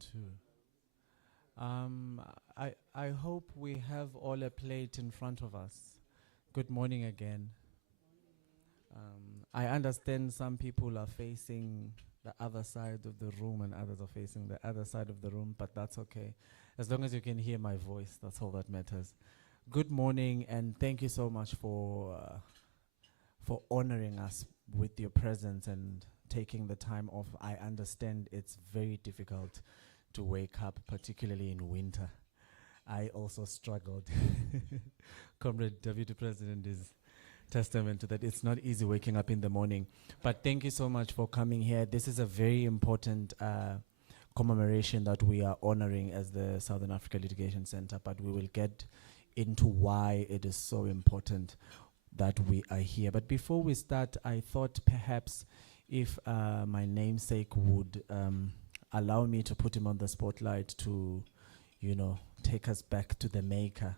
too. I hope we have all a plate in front of us. Good morning again. I understand some people are facing the other side of the room and others are facing the other side of the room, but that's okay. As long as you can hear my voice, that's all that matters. Good morning, and thank you so much for honoring us with your presence and taking the time off. I understand it's very difficult to wake up, particularly in winter. I also struggled. Comrade Deputy President is testament to that. It's not easy waking up in the morning. But thank you so much for coming here. This is a very important commemoration that we are honoring as the Southern Africa Litigation Center, but we will get into why it is so important that we are here. But before we start, I thought perhaps if my namesake would allow me to put him on the spotlight to, take us back to the maker,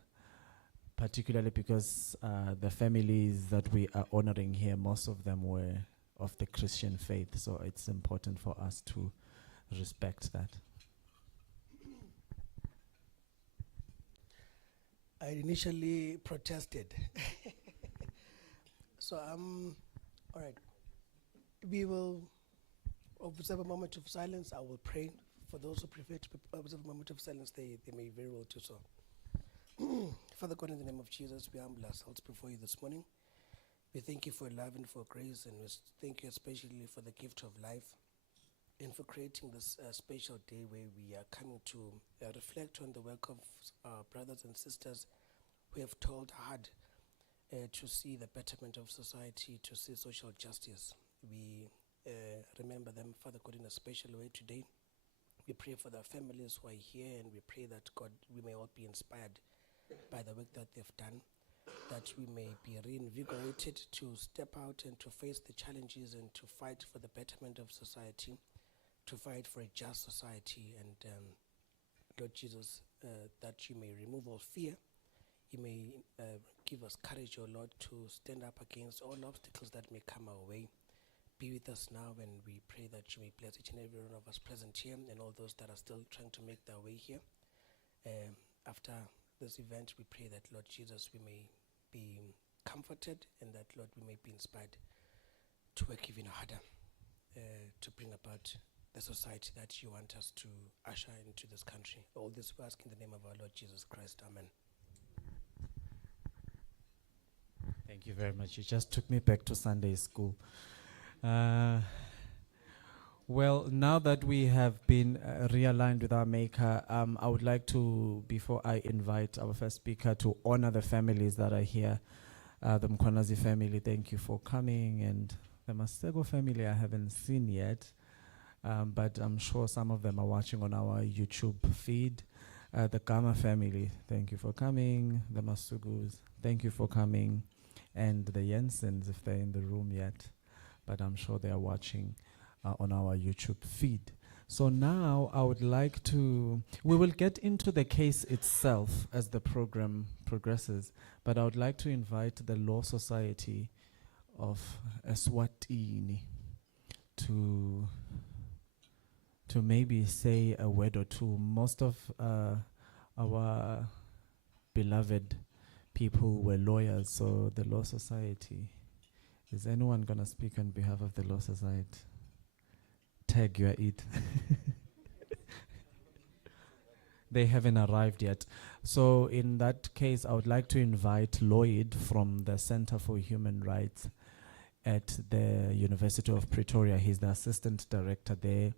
particularly because the families that we are honoring here, most of them were of the Christian faith, so it's important for us to respect that. I initially protested. So, all right. We will observe a moment of silence. I will pray. For those who prefer to observe a moment of silence, they may very well do so. Father God, in the name of Jesus, we humble ourselves before you this morning. We thank you for love and for grace, and we thank you especially for the gift of life and for creating this special day where we are coming to reflect on the work of our brothers and sisters who have toiled hard to see the betterment of society, to see social justice. We remember them, Father God, in a special way today. We pray for their families who are here, and we pray that, God, we may all be inspired by the work that they've done, that we may be reinvigorated to step out and to face the challenges and to fight for the betterment of society, to fight for a just society. And Lord Jesus, that you may remove all fear. You may give us courage, O Lord, to stand up against all obstacles that may come our way. Be with us now, and we pray that you may bless each and every one of us present here and all those that are still trying to make their way here. After this event, we pray that, Lord Jesus, we may be comforted, and that, Lord, we may be inspired to work even harder to bring about the society that you want us to usher into this country. All this we ask in the name of our Lord Jesus Christ. Amen. Thank you very much. You just took me back to Sunday school. Well, now that we have been realigned with our maker, I would like to, before I invite our first speaker, to honor the families that are here. The Mkwanazi family, thank you for coming, and the Masego family I haven't seen yet, but I'm sure some of them are watching on our YouTube feed. The Gama family, thank you for coming. The Masugus, thank you for coming. And the Jensens, if they're in the room yet, but I'm sure they are watching on our YouTube feed. So now I would like we will get into the case itself as the program progresses, but I would like to invite the Law Society of Eswatini to maybe say a word or two. Most of our beloved people were lawyers, so the Law Society. Is anyone going to speak on behalf of the Law Society? Tag, you are it. They haven't arrived yet. So in that case, I would like to invite Lloyd from the Center for Human Rights at the University of Pretoria. He's the assistant director there,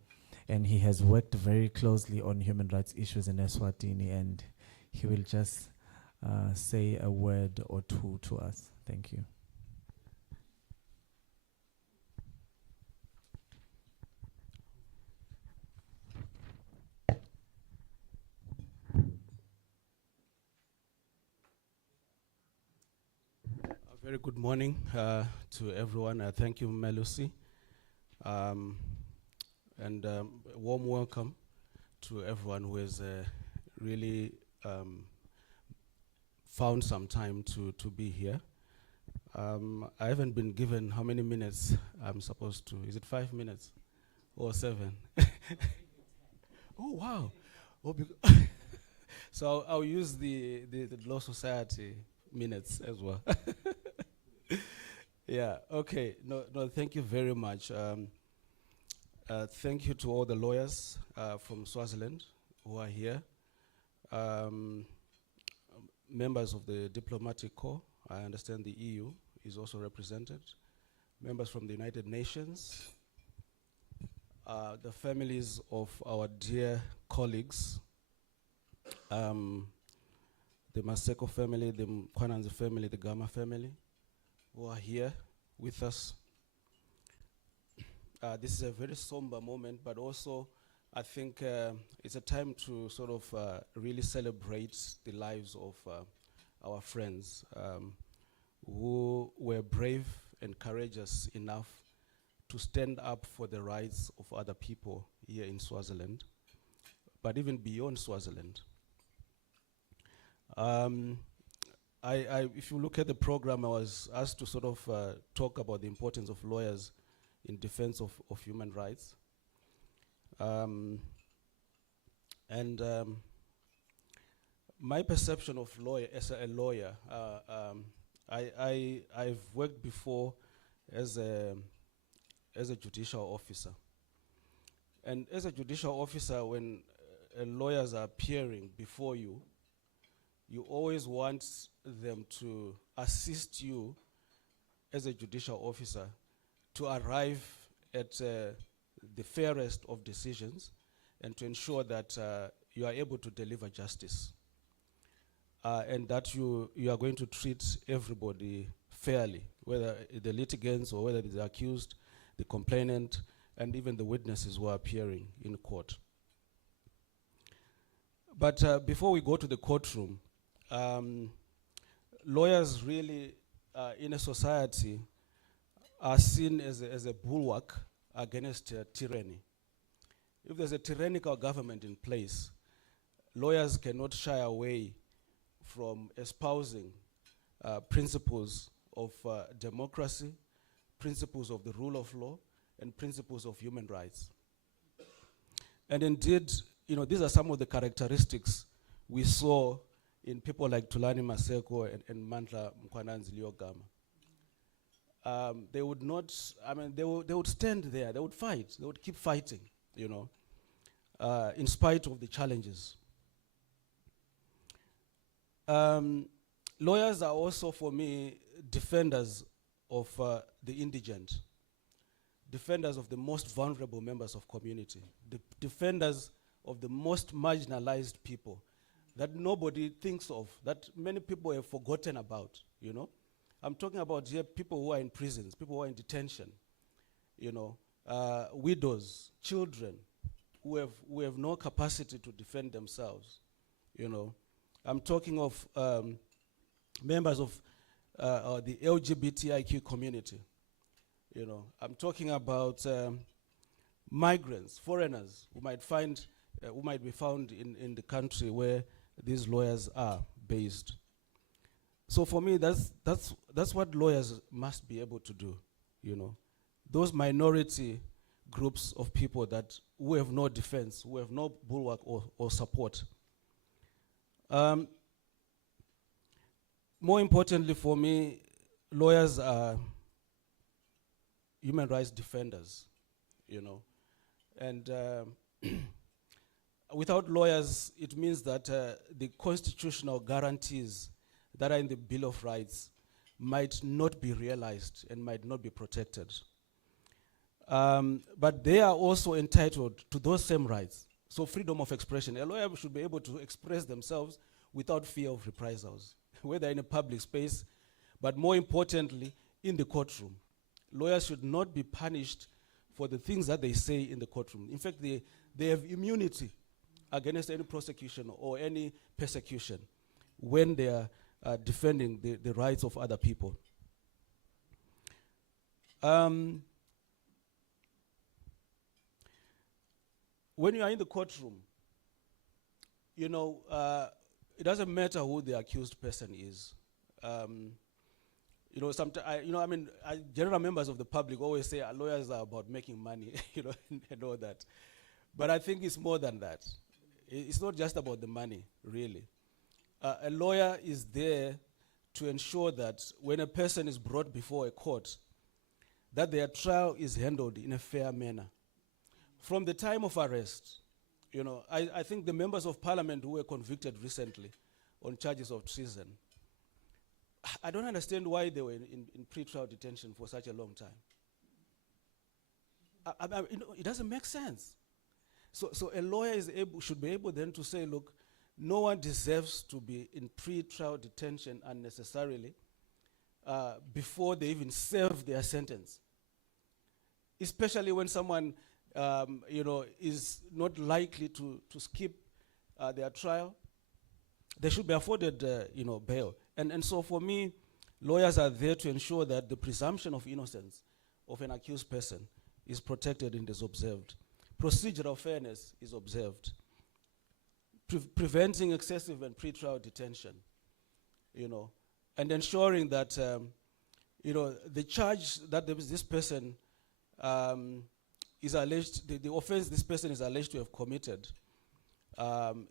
and he has worked very closely on human rights issues in Eswatini, and he will just say a word or two to us. Thank you. A very good morning to everyone. Thank you, Melusi. And a warm welcome to everyone who has really found some time to be here. I haven't been given how many minutes I'm supposed to. Is it 5 minutes or 7? Oh, wow. Oh, so I'll use the Law Society minutes as well. Yeah, okay. No, thank you very much. Thank you to all the lawyers from Swaziland who are here. Members of the diplomatic corps, I understand the EU is also represented. Members from the United Nations, the families of our dear colleagues, the Maseko family, the Mkwananzi family, the Gama family, who are here with us. This is a very somber moment, but also I think it's a time to sort of really celebrate the lives of our friends who were brave and courageous enough to stand up for the rights of other people here in Swaziland, but even beyond Swaziland. If you look at the program, I was asked to sort of talk about the importance of lawyers in defense of human rights. My perception of lawyer as a lawyer, I've worked before as a judicial officer. And as a judicial officer, when lawyers are appearing before you, you always want them to assist you as a judicial officer to arrive at the fairest of decisions and to ensure that you are able to deliver justice and that you are going to treat everybody fairly, whether the litigants or whether the accused, the complainant, and even the witnesses who are appearing in court. But before we go to the courtroom, lawyers really, in a society, are seen as a bulwark against tyranny. If there's a tyrannical government in place, lawyers cannot shy away from espousing principles of democracy, principles of the rule of law, and principles of human rights. And indeed, these are some of the characteristics we saw in people like Thulani Maseko and Mandla Mkwananzi Liogama. They would not, they would stand there, they would fight, they would keep fighting, in spite of the challenges. Lawyers are also, for me, defenders of the indigent, defenders of the most vulnerable members of community, defenders of the most marginalized people that nobody thinks of, that many people have forgotten about, I'm talking about here people who are in prisons, people who are in detention, widows, children who have no capacity to defend themselves, I'm talking of members of the LGBTIQ community, I'm talking about migrants, foreigners who might be found in the country where these lawyers are based. So for me, that's what lawyers must be able to do, Those minority groups of people who have no defense, who have no bulwark or support. More importantly for me, lawyers are human rights defenders, And without lawyers, it means that the constitutional guarantees that are in the Bill of Rights might not be realized and might not be protected. But they are also entitled to those same rights. So freedom of expression. A lawyer should be able to express themselves without fear of reprisals, whether in a public space, but more importantly, in the courtroom. Lawyers should not be punished for the things that they say in the courtroom. In fact, they have immunity against any prosecution or any persecution when they are defending the rights of other people. When you are in the courtroom, it doesn't matter who the accused person is. General members of the public always say lawyers are about making money, and all that. But I think it's more than that. It's not just about the money, really. A lawyer is there to ensure that when a person is brought before a court, that their trial is handled in a fair manner. From the time of arrest, I think the members of parliament who were convicted recently on charges of treason, I don't understand why they were in pre-trial detention for such a long time. It doesn't make sense. So a lawyer should be able then to say, look, no one deserves to be in pre-trial detention unnecessarily before they even serve their sentence. Especially when someone, is not likely to skip their trial, they should be afforded, bail. And so for me, lawyers are there to ensure that the presumption of innocence of an accused person is protected and is observed. Procedural fairness is observed. Preventing excessive and pretrial detention, and ensuring that, the charge that this person is alleged, the offense this person is alleged to have committed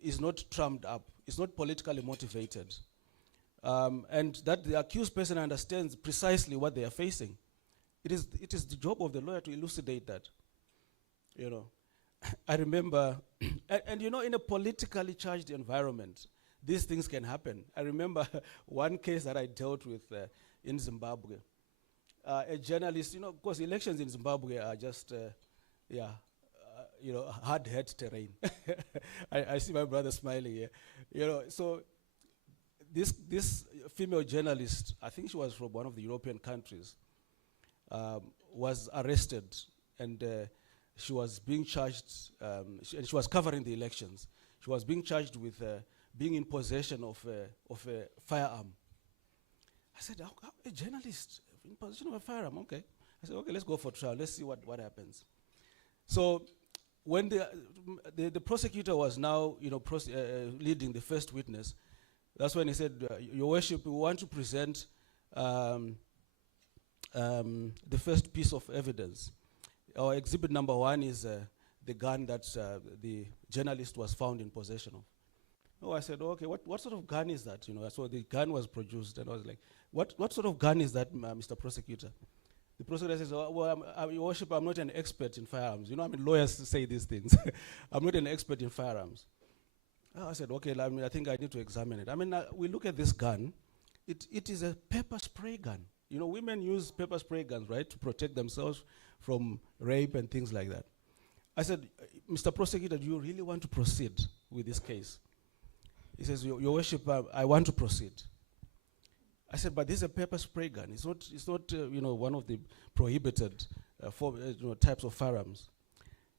is not trumped up, it's not politically motivated, and that the accused person understands precisely what they are facing. It is the job of the lawyer to elucidate that, I remember, and in a politically charged environment, these things can happen. I remember one case that I dealt with in Zimbabwe. A journalist, of course, elections in Zimbabwe are just, hard-hit terrain. I see my brother smiling here. So this female journalist, I think she was from one of the European countries, was arrested, and she was being charged, and she was covering the elections. She was being charged with being in possession of a firearm. I said, how a journalist in possession of a firearm? Okay. I said, okay, let's go for trial. Let's see what happens. So when the prosecutor was now, leading the first witness, that's when he said, Your Worship, we want to present the first piece of evidence. Our exhibit number 1 is the gun that the journalist was found in possession of. Oh, I said, okay, what sort of gun is that? So the gun was produced, and I was like, what sort of gun is that, Mr. Prosecutor? The prosecutor says, well, Your Worship, I'm not an expert in firearms. Lawyers say these things. I'm not an expert in firearms. Oh, I said, okay, I think I need to examine it. We look at this gun. It is a pepper spray gun. Women use pepper spray guns, right, to protect themselves from rape and things like that. I said, Mr. Prosecutor, do you really want to proceed with this case? He says, Your Worship, I want to proceed. I said, but this is a pepper spray gun. It's not one of the prohibited types of firearms.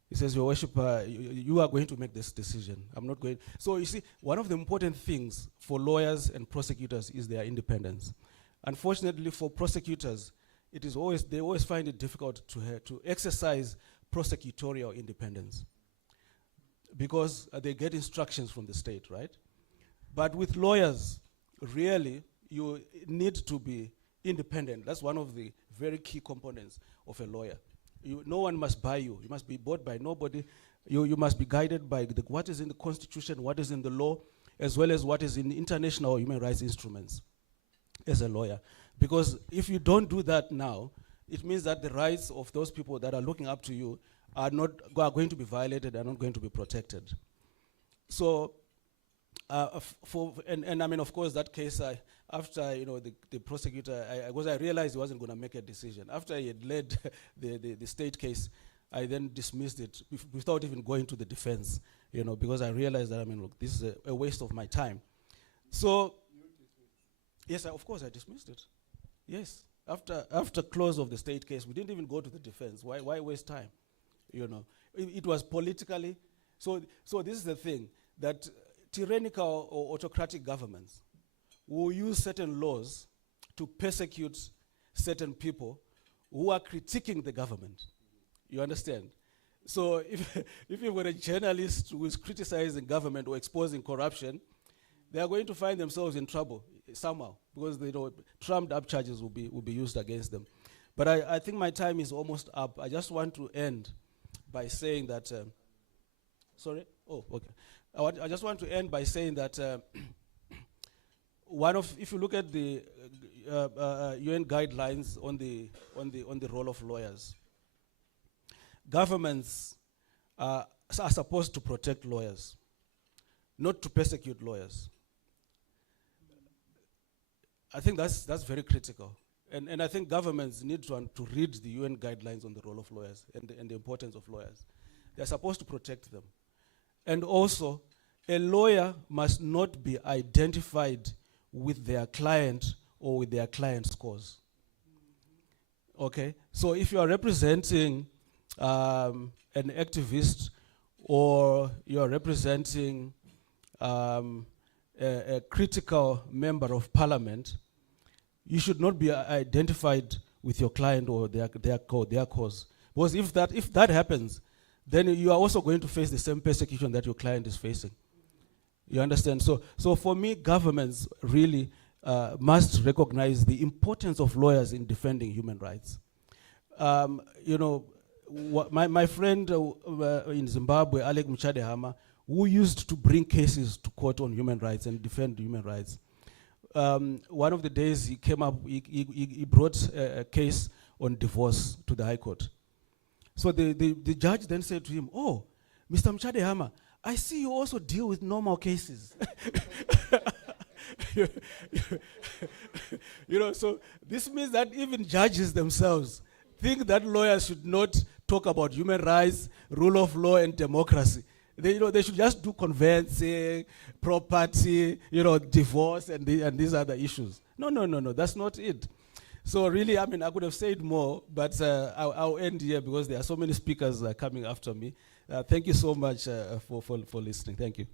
He says, Your Worship, you are going to make this decision. I'm not going. So you see, one of the important things for lawyers and prosecutors is their independence. Unfortunately, for prosecutors, they always find it difficult to exercise prosecutorial independence because they get instructions from the state, right? But with lawyers, really, you need to be independent. That's one of the very key components of a lawyer. No one must buy you. You must be bought by nobody. You must be guided by what is in the Constitution, what is in the law, as well as what is in international human rights instruments as a lawyer. Because if you don't do that now, it means that the rights of those people that are looking up to you are going to be violated, are not going to be protected. So, of course, that case, after the prosecutor, because I realized he wasn't going to make a decision. After he had led the state case, I then dismissed it without even going to the defense, because I realized that look, this is a waste of my time. So, yes, of course, I dismissed it. Yes, after close of the state case, we didn't even go to the defense. Why waste time? It was politically. So this is the thing, that tyrannical or autocratic governments will use certain laws to persecute certain people who are critiquing the government. You understand? So if you were a journalist who is criticizing government or exposing corruption, they are going to find themselves in trouble somehow, because trumped up charges will be used against them. But I think my time is almost up. I just want to end by saying that Sorry? Oh, okay. I just want to end by saying that if you look at the UN guidelines on the role of lawyers, governments are supposed to protect lawyers, not to persecute lawyers. I think that's very critical. And I think governments need to read the UN guidelines on the role of lawyers and the importance of lawyers. They're supposed to protect them. And also, a lawyer must not be identified with their client or with their client's cause. Okay? So if you are representing an activist, or you are representing a critical member of parliament, you should not be identified with your client or their cause. Because if that happens, then you are also going to face the same persecution that your client is facing. You understand? So for me, governments really must recognize the importance of lawyers in defending human rights. My friend in Zimbabwe, Alec Mchadehama, who used to bring cases to court on human rights and defend human rights, one of the days he came up, he brought a case on divorce to the High Court. So the judge then said to him, "Oh, Mr. Mchadehama, I see you also deal with normal cases." So this means that even judges themselves think that lawyers should not talk about human rights, rule of law, and democracy. They should just do conveyancing, property, divorce, and these other issues. No, that's not it. So really, I could have said more, but I'll end here because there are so many speakers coming after me. Thank you so much for listening. Thank you.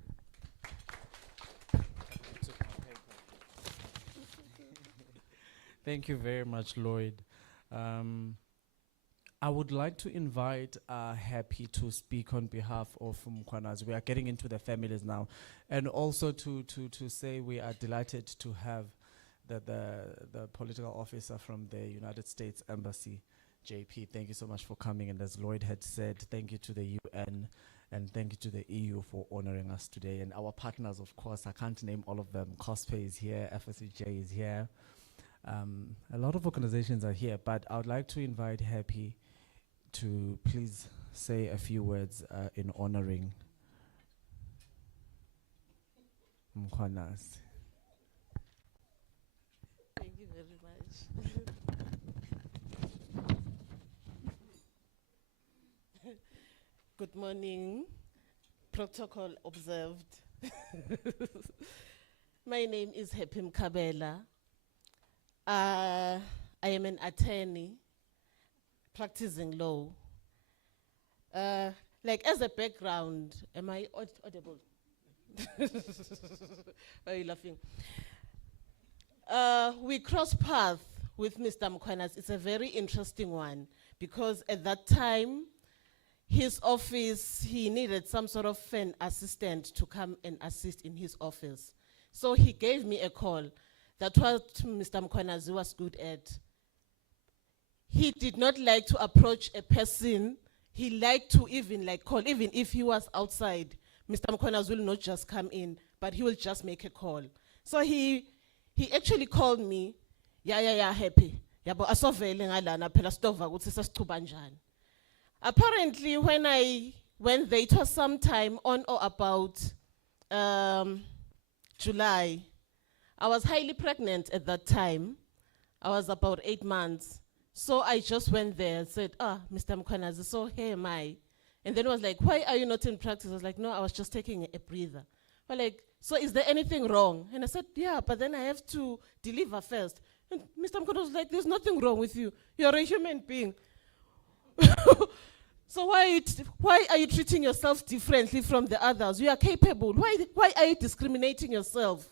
Thank you very much, Lloyd. I would like to invite Happy to speak on behalf of Mkhwanazi. We are getting into the families now. And also to say we are delighted to have the political officer from the United States Embassy, JP. Thank you so much for coming. And as Lloyd had said, thank you to the UN and thank you to the EU for honoring us today. And our partners, of course, I can't name all of them. COSPE is here, FSCJ is here. A lot of organizations are here, but I would like to invite Happy to please say a few words in honoring Mkhwanazi. Thank you very much. Good morning. Protocol observed. My name is Happy Mkhabela. I am an attorney practicing law. As a background, am I audible? Why are you laughing? We crossed paths with Mr. Mkhwanazi. It's a very interesting one because at that time, his office, he needed some sort of an assistant to come and assist in his office. So he gave me a call. That's what Mr. Mkhwanazi was good at. He did not like to approach a person. He liked to even call, even if he was outside. Mr. Mkhwanazi will not just come in, but he will just make a call. So he actually called me, Happy. Yabo asovele ngalana phela stova ukuthi sesichuba njani. Apparently when I went there, it was sometime on or about July. I was highly pregnant at that time. I was about 8 months. So I just went there and said, Mr. Mkhwanazi, so here am I. And then it was like, why are you not in practice? I was like, no, I was just taking a breather. But so is there anything wrong? And I said, yeah, but then I have to deliver first. And Mr. Mkhwanazi was like, there's nothing wrong with you. You're a human being. So why are you treating yourself differently from the others? You are capable. Why are you discriminating yourself?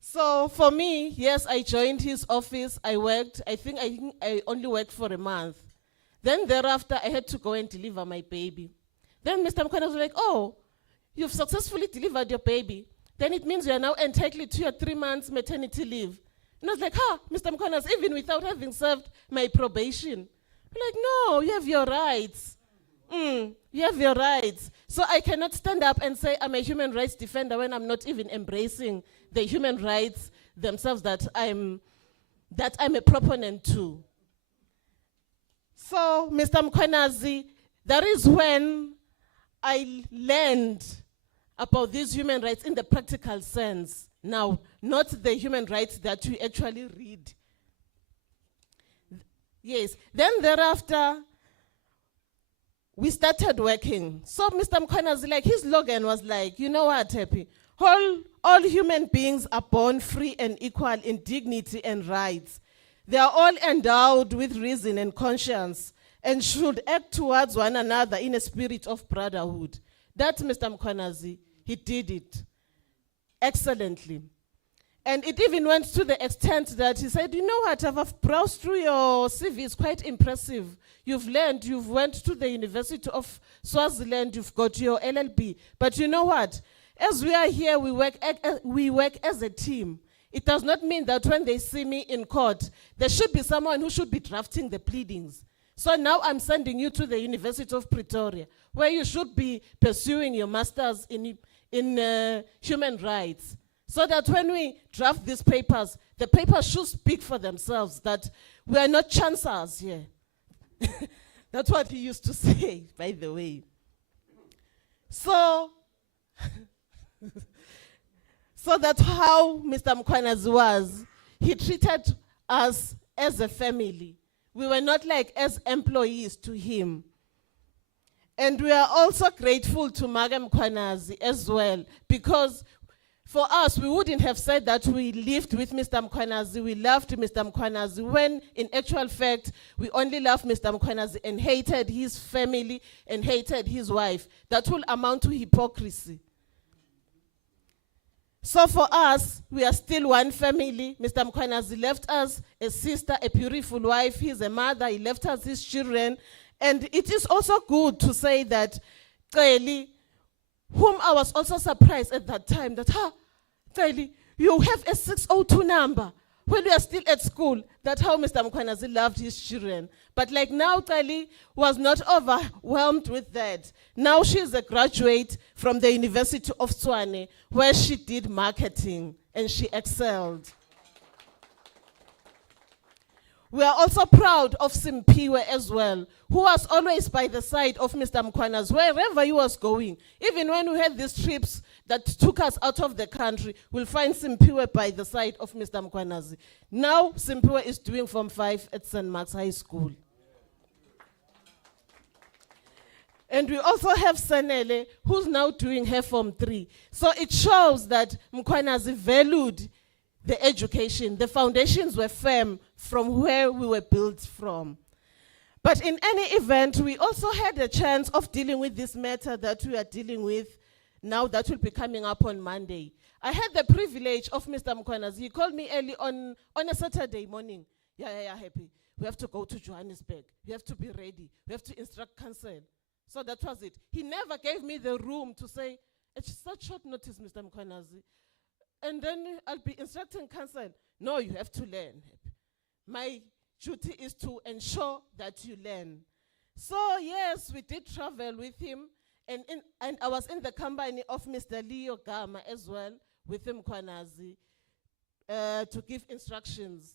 So for me, yes, I joined his office. I worked. I think I only worked for a month. Then thereafter, I had to go and deliver my baby. Then Mr. Mkhwanazi was like, oh, you've successfully delivered your baby. Then it means you are now entitled to your 3 months maternity leave. And I was like, Mr. Mkhwanazi, even without having served my probation. I'm like, no, you have your rights. You have your rights. So I cannot stand up and say I'm a human rights defender when I'm not even embracing the human rights themselves that I'm a proponent to. So, Mr. Mkhwanazi, that is when I learned about these human rights in the practical sense. Now, not the human rights that you actually read. Yes. Then thereafter, we started working. So Mr. Mkhwanazi, like his slogan was like, you know what, Happy? All human beings are born free and equal in dignity and rights. They are all endowed with reason and conscience and should act towards one another in a spirit of brotherhood. That Mr. Mkhwanazi, he did it excellently. And it even went to the extent that he said, you know what, I've browsed through your CV, it's quite impressive. You've learned, you've went to the University of Swaziland, you've got your LLB. But you know what, as we are here, we work as a team. It does not mean that when they see me in court, there should be someone who should be drafting the pleadings. So now I'm sending you to the University of Pretoria, where you should be pursuing your master's in human rights. So that when we draft these papers, the papers should speak for themselves, that we are not chancers here. That's what he used to say, by the way. So, so that's how Mr. Mkhwanazi was. He treated us as a family. We were not like as employees to him. And we are also grateful to Maga Mkhwanazi as well, because for us, we wouldn't have said that we lived with Mr. Mkhwanazi, we loved Mr. Mkhwanazi, when in actual fact, we only loved Mr. Mkhwanazi and hated his family and hated his wife. That will amount to hypocrisy. So for us, we are still one family. Mr. Mkhwanazi left us a sister, a beautiful wife. He's a mother. He left us his children. And it is also good to say that Celi, whom I was also surprised at that time, that, Celi, you have a 602 number when we are still at school. That's how Mr. Mkhwanazi loved his children. But like now, Celi was not overwhelmed with that. Now she's a graduate from the University of Tshwane, where she did marketing and she excelled. We are also proud of Simpiwe as well, who was always by the side of Mr. Mkhwanazi, wherever he was going. Even when we had these trips that took us out of the country, we'll find Simpiwe by the side of Mr. Mkhwanazi. Now, Simpiwe is doing Form 5 at St. Mark's High School. And we also have Sanele, who's now doing her Form 3. So it shows that Mkhwanazi valued the education. The foundations were firm from where we were built from. But in any event, we also had a chance of dealing with this matter that we are dealing with now, that will be coming up on Monday. I had the privilege of Mr. Mkhwanazi. He called me early on a Saturday morning. Yeah, Happy. We have to go to Johannesburg. We have to be ready. We have to instruct counsel. So that was it. He never gave me the room to say, it's such short notice, Mr. Mkhwanazi. And then I'll be instructing counsel. No, you have to learn. My duty is to ensure that you learn. So yes, we did travel with him, and I was in the company of Mr. Leo Gama as well, with Mkhwanazi, to give instructions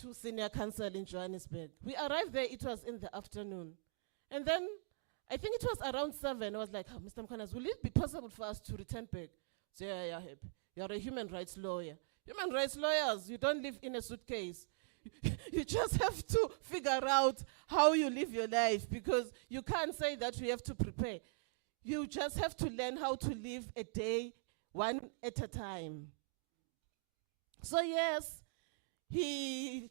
to senior counsel in Johannesburg. We arrived there, it was in the afternoon. And then, I think it was around 7, I was like, Mr. Mkhwanazi, will it be possible for us to return back? So yeah, Happy. You're a human rights lawyer. Human rights lawyers, you don't live in a suitcase. You just have to figure out how you live your life, because you can't say that you have to prepare. You just have to learn how to live a day one at a time. So yes, he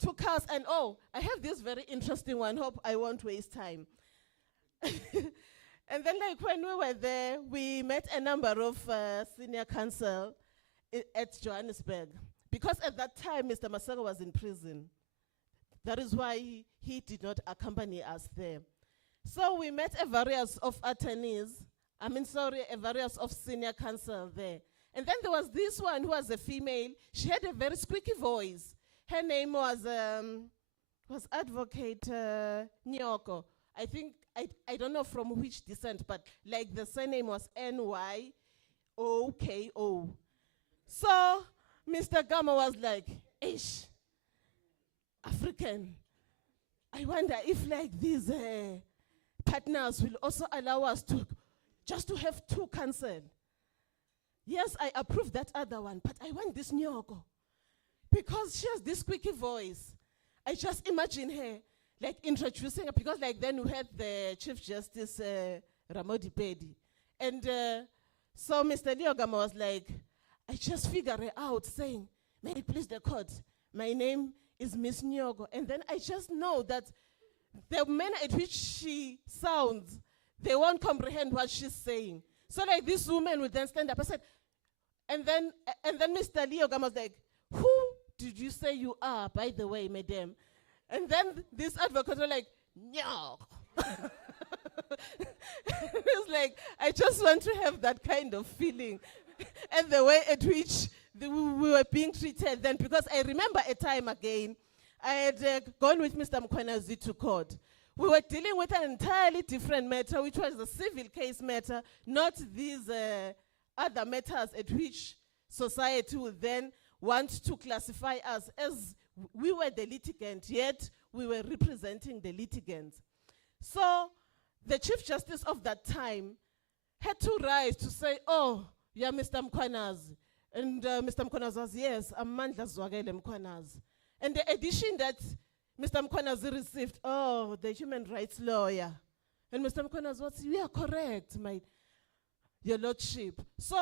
took us, and I have this very interesting one. Hope I won't waste time. And then like when we were there, we met a number of senior counsel at Johannesburg. Because at that time, Mr. Masego was in prison. That is why he did not accompany us there. So we met a various of attorneys, a various of senior counsel there. And then there was this one who was a female. She had a very squeaky voice. Her name was Advocate Nyoko. I think I don't know from which descent, but like the surname was Nyoko. So Mr. Gama was like, ish, African. I wonder if like these partners will also allow us to just to have two council. Yes, I approve that other one, but I want this Nyoko. Because she has this squeaky voice. I just imagine her like introducing her, because like then we had the Chief Justice Ramodi Pedi. And so Mr. Liogama was like, I just figure it out saying, may it please the court, my name is Miss Nyoko. And then I just know that the manner at which she sounds, they won't comprehend what she's saying. So like this woman would then stand up and said, and then Mr. Liogama was like, who did you say you are, by the way, madam? And then this advocate was like, no. It's like, I just want to have that kind of feeling. And the way at which we were being treated then, because I remember a time again, I had gone with Mr. Mkwenazi to court. We were dealing with an entirely different matter, which was a civil case matter, not these other matters at which society would then want to classify us as we were the litigant, yet we were representing the litigants. So the Chief Justice of that time had to rise to say, oh, yeah, Mr. Mkwenazi. And Mr. Mkwenazi was, yes, I'm Mandla Zwagele Mkwenazi. And the addition that Mr. Mkwenazi received, oh, the human rights lawyer. And Mr. Mkwenazi was, we are correct, your lordship. So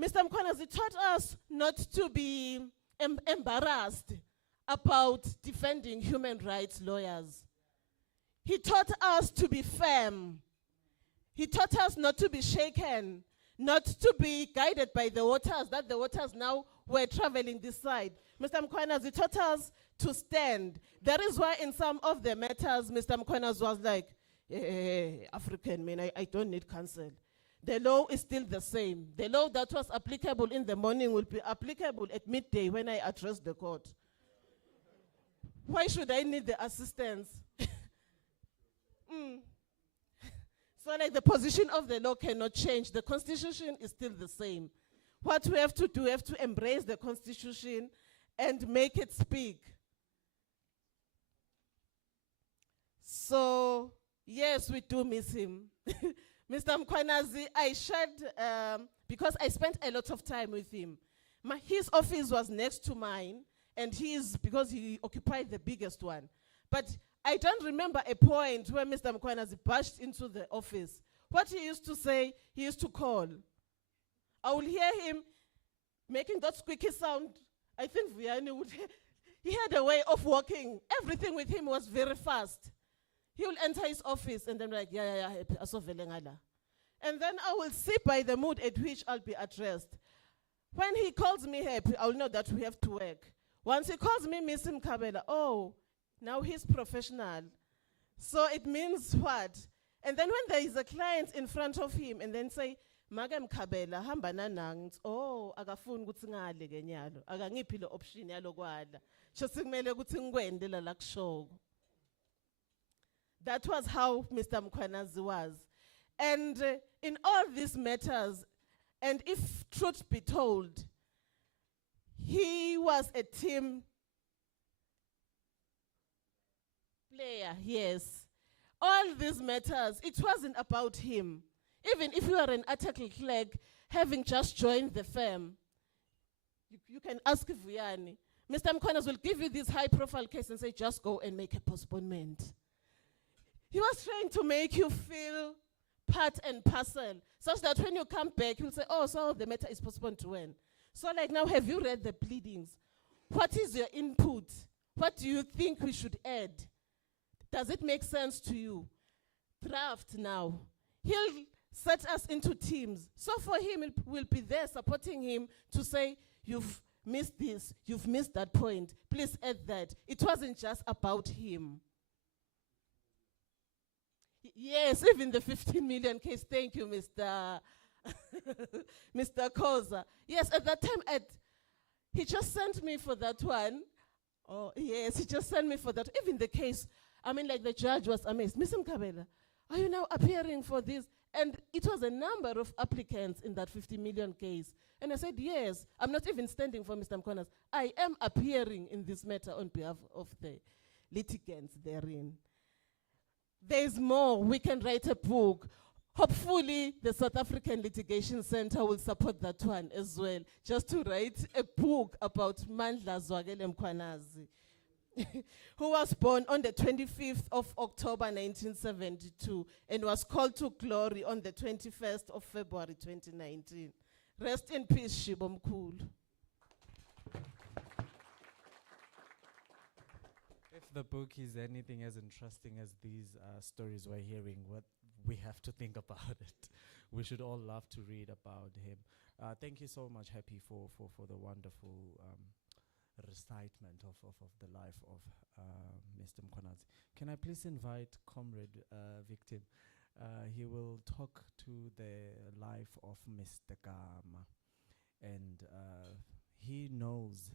Mr. Mkwenazi taught us not to be embarrassed about defending human rights lawyers. He taught us to be firm. He taught us not to be shaken, not to be guided by the waters, that the waters now were traveling this side. Mr. Mkwenazi taught us to stand. That is why in some of the matters, Mr. Mkwenazi was like, hey, African man, I don't need counsel. The law is still the same. The law that was applicable in the morning will be applicable at midday when I address the court. Why should I need the assistance? So like the position of the law cannot change. The Constitution is still the same. What we have to do, we have to embrace the Constitution and make it speak. So, yes, we do miss him. Mr. Mkwenazi, I shared, because I spent a lot of time with him. His office was next to mine, and because he occupied the biggest one. But I don't remember a point where Mr. Mkwenazi barged into the office. What he used to say, he used to call. I will hear him making that squeaky sound. I think Vianney would, he had a way of walking. Everything with him was very fast. He will enter his office and then like, yeah, and then I will see by the mood at which I'll be addressed. When he calls me happy, I'll know that we have to work. Once he calls me Miss Mkabela, oh, now he's professional. So it means what? And then when there is a client in front of him and then say, Maga Mkabela, hamba nanang, oh, agafuni ukuthi ngale ke nyalo, akangiphi le option yalo kwala. Shothi kumele ukuthi ngikwende la lakusho. That was how Mr. Mkwenazi was. And in all these matters, and if truth be told, he was a team player, yes. All these matters, it wasn't about him. Even if you are an article clerk, having just joined the firm, you can ask Vuyani. Mr. Mkwenazi will give you this high-profile case and say, just go and make a postponement. He was trying to make you feel part and parcel, such that when you come back, you'll say, oh, so the matter is postponed to when? So like now, have you read the pleadings? What is your input? What do you think we should add? Does it make sense to you? Draft now. He'll set us into teams. So for him, we'll be there supporting him to say, you've missed this, you've missed that point, please add that. It wasn't just about him. Yes, even the 15 million case, thank you, Mr. Mr. Koza. Yes, at that time, he just sent me for that one. Oh, yes, he just sent me for that. Even the case, I mean, like the judge was amazed. Mr. Mkabela, are you now appearing for this? And it was a number of applicants in that 50 million case. And I said, yes, I'm not even standing for Mr. Mkonas. I am appearing in this matter on behalf of the litigants therein. There's more. We can write a book. Hopefully, the South African Litigation Center will support that one as well, just to write a book about Mandla Zwakele Mkhwanazi, who was born on the 25th of October 1972 and was called to glory on the 21st of February 2019. Rest in peace, Shibo Mkhulu. If the book is anything as interesting as these stories we're hearing, what we have to think about it. We should all love to read about him. Thank you so much, Happy, for the wonderful recitement of the life of Mr. Mkhwanazi. Can I please invite Comrade Victim? He will talk to the life of Mr. Gama, and he knows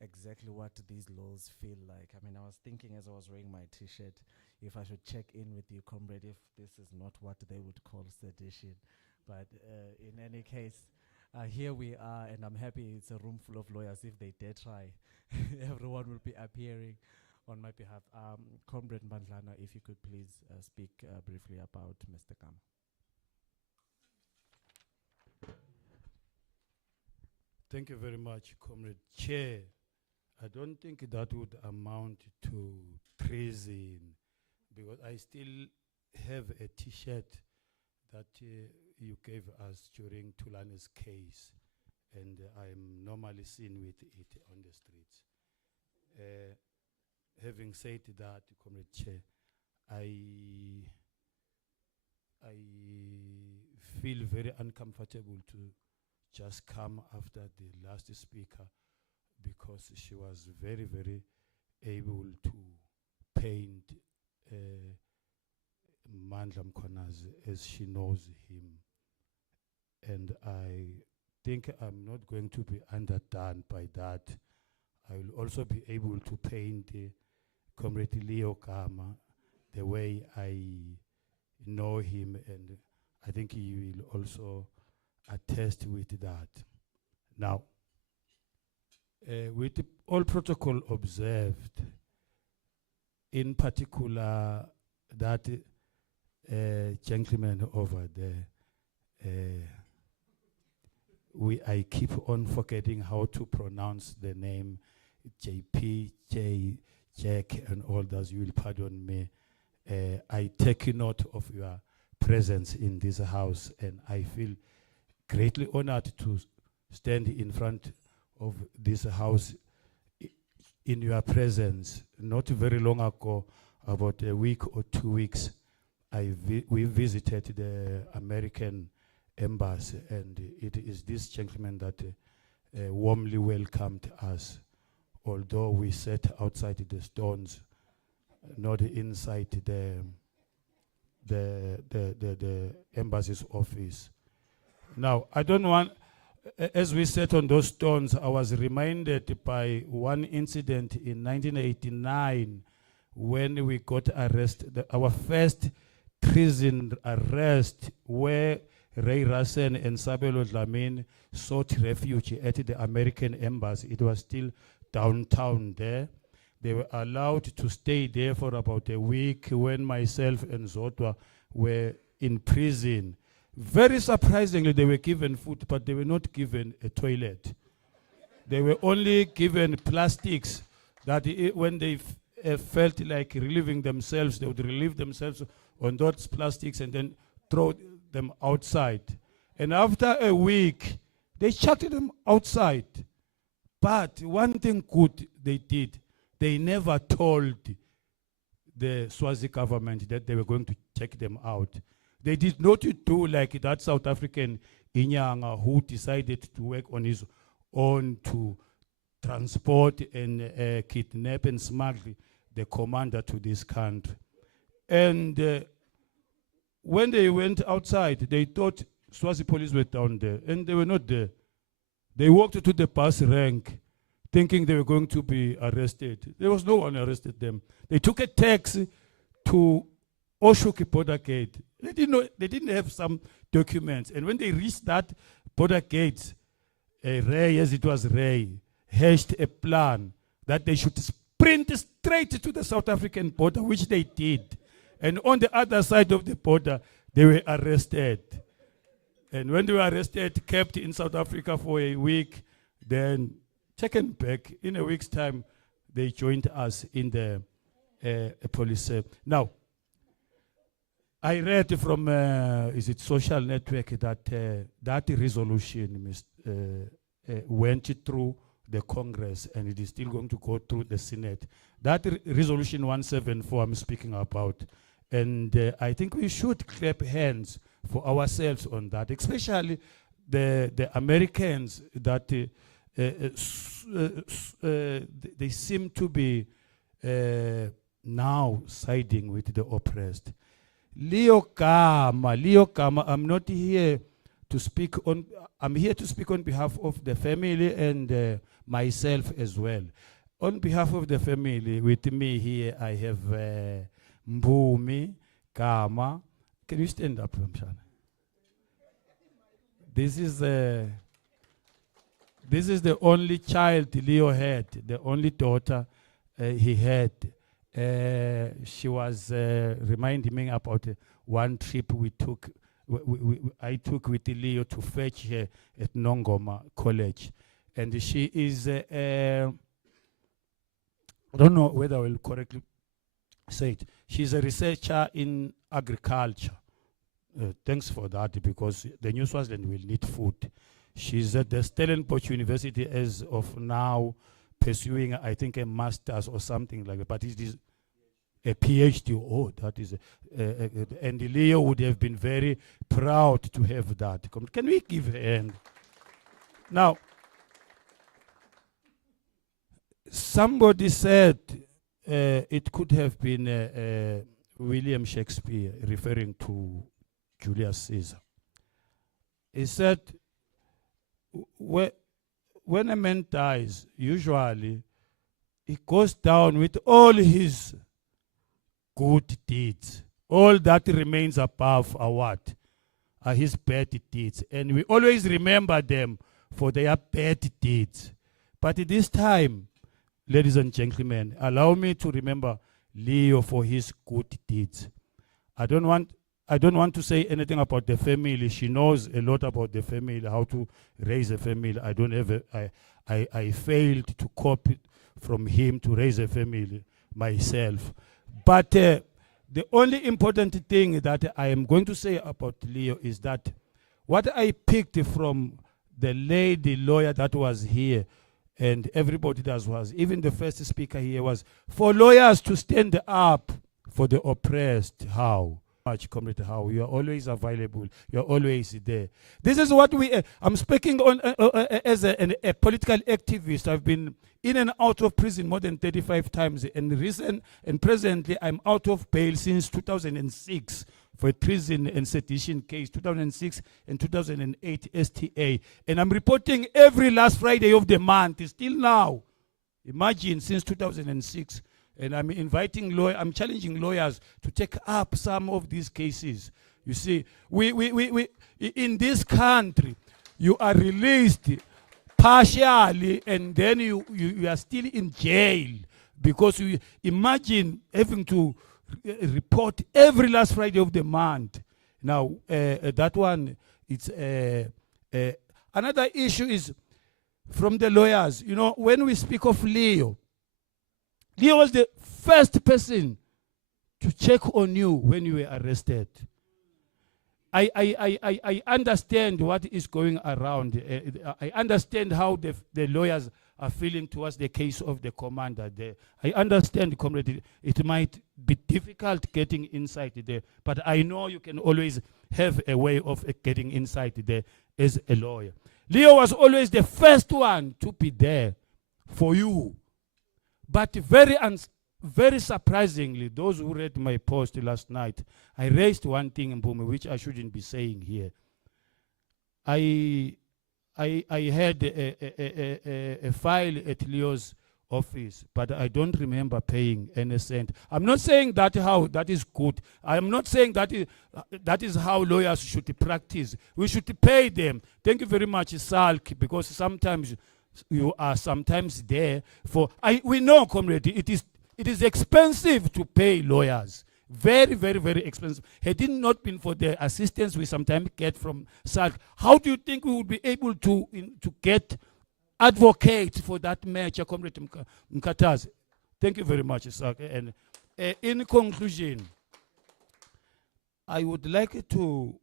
exactly what these laws feel like. I mean, I was thinking as I was wearing my t-shirt, if I should check in with you, comrade, if this is not what they would call sedition. But in any case, here we are, and I'm happy it's a room full of lawyers. If they dare try, everyone will be appearing on my behalf. Comrade Mandlana, if you could please speak briefly about Mr. Gama. Thank you very much, Comrade Chair. I don't think that would amount to treason, because I still have a t-shirt that you gave us during Tulani's case, and I'm normally seen with it on the streets. Having said that, Comrade Chair, I feel very uncomfortable to just come after the last speaker, because she was very, very able to paint Mandla Mkhwanazi as she knows him. And I think I'm not going to be underdone by that. I will also be able to paint Comrade Leo Gama the way I know him, and I think he will also attest with that. Now, with all protocol observed, in particular that gentleman over there, I keep on forgetting how to pronounce the name JP, J, Jack, and all those. You will pardon me. I take note of your presence in this house, and I feel greatly honored to stand in front of this house in your presence. Not very long ago, about a week or 2 weeks, we visited the American embassy, and it is this gentleman that warmly welcomed us, although we sat outside the stones, not inside the embassy's office. Now, I don't want, as we sat on those stones, I was reminded by one incident in 1989 when we got arrested, our first treason arrest, where Ray Rassen and Sabelo Dlamini sought refuge at the American embassy. It was still downtown there. They were allowed to stay there for about a week when myself and Zodwa were in prison. Very surprisingly, they were given food, but they were not given a toilet. They were only given plastics that when they felt like relieving themselves, they would relieve themselves on those plastics and then throw them outside. And after a week, they chucked them outside. But one thing good they did, they never told the Swazi government that they were going to check them out. They did not do like that South African Inyanga who decided to work on his own to transport and kidnap and smuggle the commander to this country. And when they went outside, they thought Swazi police were down there, and they were not there. They walked to the bus rank thinking they were going to be arrested. There was no one arrested them. They took a taxi to Oshoki border gate. They didn't know, they didn't have some documents. And when they reached that border gate, Ray, as it was Ray, hatched a plan that they should sprint straight to the South African border, which they did. And on the other side of the border, they were arrested. And when they were arrested, kept in South Africa for a week, then taken back. In a week's time, they joined us in the police. Now, I read from, is it social network, that that resolution went through the Congress and it is still going to go through the Senate. That resolution 174 I'm speaking about. And I think we should clap hands for ourselves on that, especially the Americans that they seem to be now siding with the oppressed. Leo Kama, I'm not here to speak on, I'm here to speak on behalf of the family and myself as well. On behalf of the family, with me here, I have Mbumi, Kama. Can you stand up, Mshana? This is the only child Leo had, the only daughter he had. She was reminding me about one trip we took. I took with Leo to fetch her at Nongoma College, and she is. I don't know whether I will correctly say it. She's a researcher in agriculture. Thanks for that, because the New Swaziland will need food. She's at the Stellenbosch University as of now, pursuing, I think, a master's or something like that. But it is a PhD. Oh, that is, and Leo would have been very proud to have that. Can we give her a hand? Now, somebody said it could have been William Shakespeare referring to Julius Caesar. He said, when a man dies, usually he goes down with all his good deeds. All that remains above are what? Are his bad deeds. And we always remember them for their bad deeds. But at this time, ladies and gentlemen, allow me to remember Leo for his good deeds. I don't want to say anything about the family. She knows a lot about the family, how to raise a family. I don't have I failed to copy from him to raise a family myself. But the only important thing that I am going to say about Leo is that what I picked from the lady lawyer that was here and everybody that was, even the first speaker here, was for lawyers to stand up for the oppressed. How? Much, Comrade How, you are always available, you are always there. This is what I'm speaking on as a political activist. I've been in and out of prison more than 35 times, and presently I'm out of bail since 2006 for a treason and sedition case, 2006 and 2008 STA. And I'm reporting every last Friday of the month, still now. Imagine, since 2006. And I'm I'm challenging lawyers to take up some of these cases. You see, we in this country, you are released partially and then you are still in jail because you imagine having to report every last Friday of the month. Now, that one, it's another issue is from the lawyers. You know, when we speak of Leo was the first person to check on you when you were arrested. I understand what is going around. I understand how the lawyers are feeling towards the case of the commander there. I understand, comrade, it might be difficult getting inside there, but I know you can always have a way of getting inside there as a lawyer. Leo was always the first one to be there for you. But very surprisingly, those who read my post last night, I raised one thing in Mbumi which I shouldn't be saying here. I had a file at Leo's office, but I don't remember paying any cent. I'm not saying that is good. I'm not saying that is how lawyers should practice. We should pay them. Thank you very much, SALC, because sometimes you are sometimes there for. We know, comrade, it is expensive to pay lawyers. Very, very, very expensive. Had it not been for the assistance we sometimes get from SALC, how do you think we would be able to get advocate for that match, Comrade Mkatazi? Thank you very much, SALC. And in conclusion, I would like to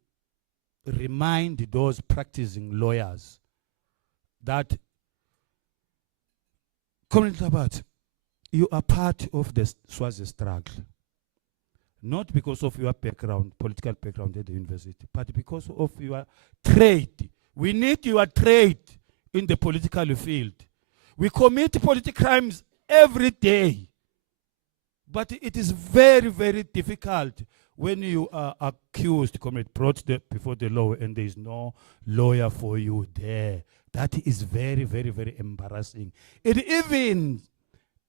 remind those practicing lawyers that, Comrade Tabat, you are part of the Swazi struggle. Not because of your background, political background at the university, but because of your trade. We need your trade in the political field. We commit political crimes every day. But it is very, very difficult when you are accused, brought before the law, and there is no lawyer for you there. That is very, very, very embarrassing. It even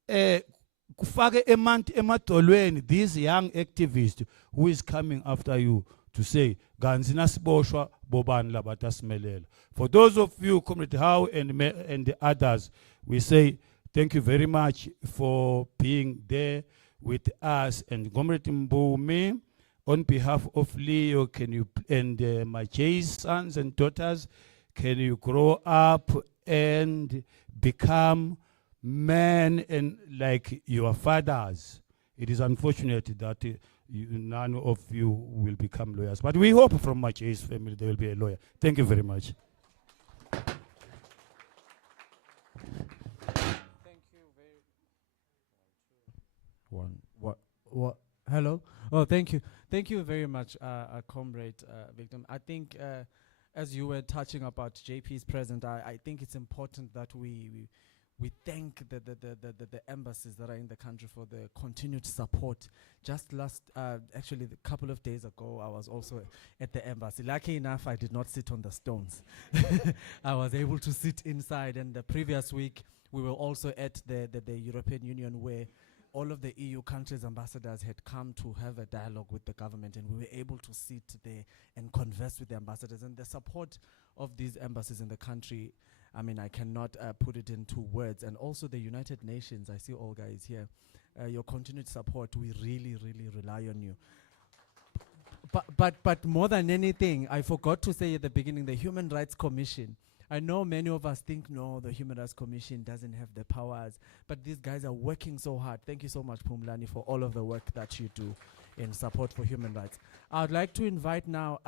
kufake emadolweni these young activists who is coming after you to say ganzina siboshwa bobani labatasimelela. For those of you, Comrade Howe and the others, we say thank you very much for being there with us. And Comrade Mbumi, on behalf of Leo, can you and my Jay's sons and daughters, can you grow up and become men and like your fathers? It is unfortunate that none of you will become lawyers, but we hope from my Jay's family there will be a lawyer. Thank you very much. Hello. Oh, thank you. Thank you very much, Comrade Victim. I think as you were touching about JP's present, I think it's important that we thank the embassies that are in the country for the continued support. Just actually a couple of days ago, I was also at the embassy. Lucky enough, I did not sit on the stones. I was able to sit inside, and the previous week, we were also at the European Union, where all of the EU countries' ambassadors had come to have a dialogue with the government, and we were able to sit there and converse with the ambassadors. And the support of these embassies in the country, I mean, I cannot put it into words. And also the United Nations, I see all guys here, your continued support, we really, really rely on you. But more than anything, I forgot to say at the beginning, the Human Rights Commission. I know many of us think, no, the Human Rights Commission doesn't have the powers, but these guys are working so hard. Thank you so much, Pumlani, for all of the work that you do in support for human rights. I'd like to invite now,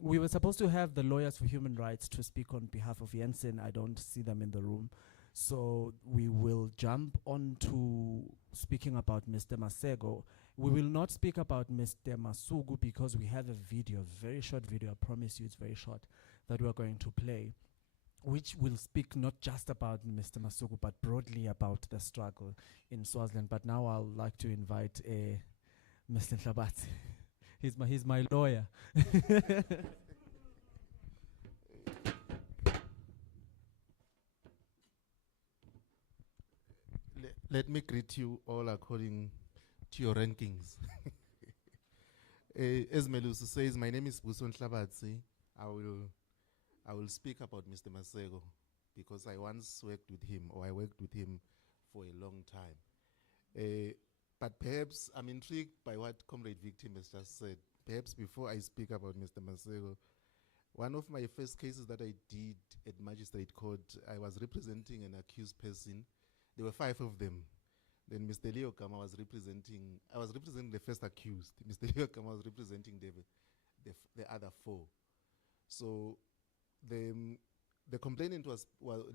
we were supposed to have the lawyers for human rights to speak on behalf of Jensen. I don't see them in the room. So we will jump on to speaking about Mr. Masego. We will not speak about Mr. Masugu because we have a video, a very short video, I promise you it's very short, that we're going to play, which will speak not just about Mr. Masugu, but broadly about the struggle in Swaziland. But now I'd like to invite Mr. Nhlabatsi. He's my lawyer. Let me greet you all according to your rankings. As Melusi says, my name is Buso Nhlabatsi. I will speak about Mr. Masego because I once worked with him, or I worked with him for a long time. But perhaps I'm intrigued by what Comrade Victim has just said. Perhaps before I speak about Mr. Masego, one of my first cases that I did at Magistrate Court, I was representing an accused person. There were 5 of them. Then Mr. Leo Kama I was representing the first accused. Mr. Leo Kama was representing the other 4. So the complainant was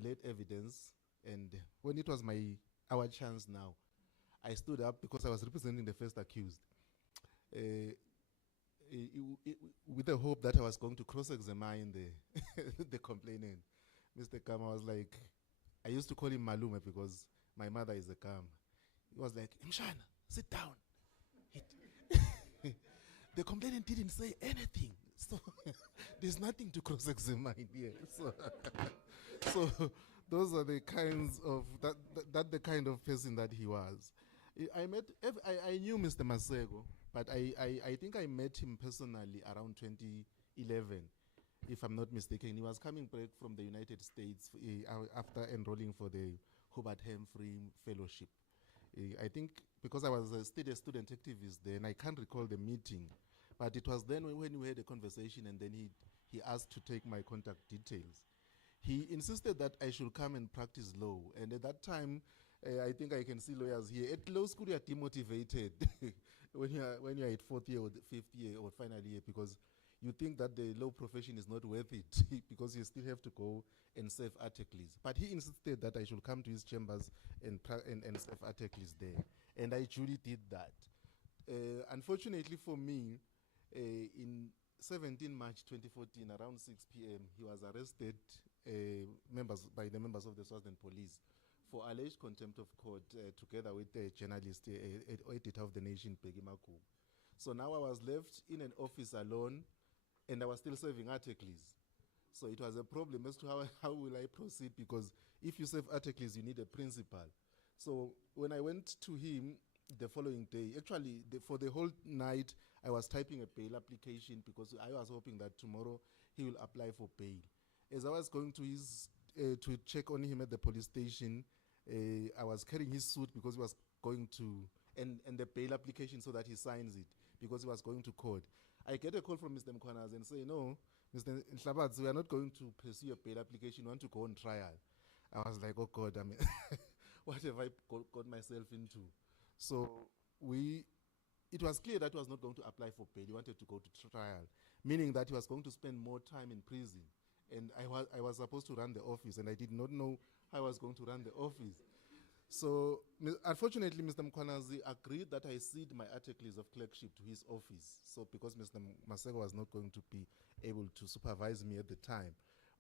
laid evidence, and when it was our chance now, I stood up because I was representing the first accused, with the hope that I was going to cross-examine the complainant. Mr. Kama was like, I used to call him Malume because my mother is a Kama. He was like, Mshana, sit down. The complainant didn't say anything. So there's nothing to cross-examine here. So those are the kinds of that the kind of person that he was. I knew Mr. Masego, but I think I met him personally around 2011, if I'm not mistaken. He was coming back from the United States after enrolling for the Hubert Humphrey Fellowship. I think because I was still a student activist then, I can't recall the meeting, but it was then when we had a conversation, and then he asked to take my contact details. He insisted that I should come and practice law, and at that time, I think I can see lawyers here. At law school, you are demotivated when you are at fourth year or fifth year or final year, because you think that the law profession is not worth it because you still have to go and serve articles. But he insisted that I should come to his chambers and serve articles there, and I truly did that. Unfortunately for me, in 17 March 2014, around 6 p.m., he was arrested by the members of the Swaziland police for alleged contempt of court, together with the journalist, editor of The Nation, Peggy Maku. So now I was left in an office alone, and I was still serving articles. So it was a problem as to how will I proceed, because if you serve articles, you need a principal. So when I went to him the following day, actually for the whole night, I was typing a bail application because I was hoping that tomorrow he will apply for bail. As I was going to his to check on him at the police station, I was carrying his suit because he was going to, and the bail application so that he signs it because he was going to court. I get a call from Mr. Mkwanas and say, no, Mr. Nhlabatsi, we are not going to pursue a bail application, we want to go on trial. I was like, oh God, I mean, what have I got myself into? So it was clear that he was not going to apply for bail. He wanted to go to trial, meaning that he was going to spend more time in prison. And I was supposed to run the office, and I did not know how I was going to run the office. So unfortunately, Mr. Mkwanazi agreed that I cede my articles of clerkship to his office. So because Mr. Masego was not going to be able to supervise me at the time.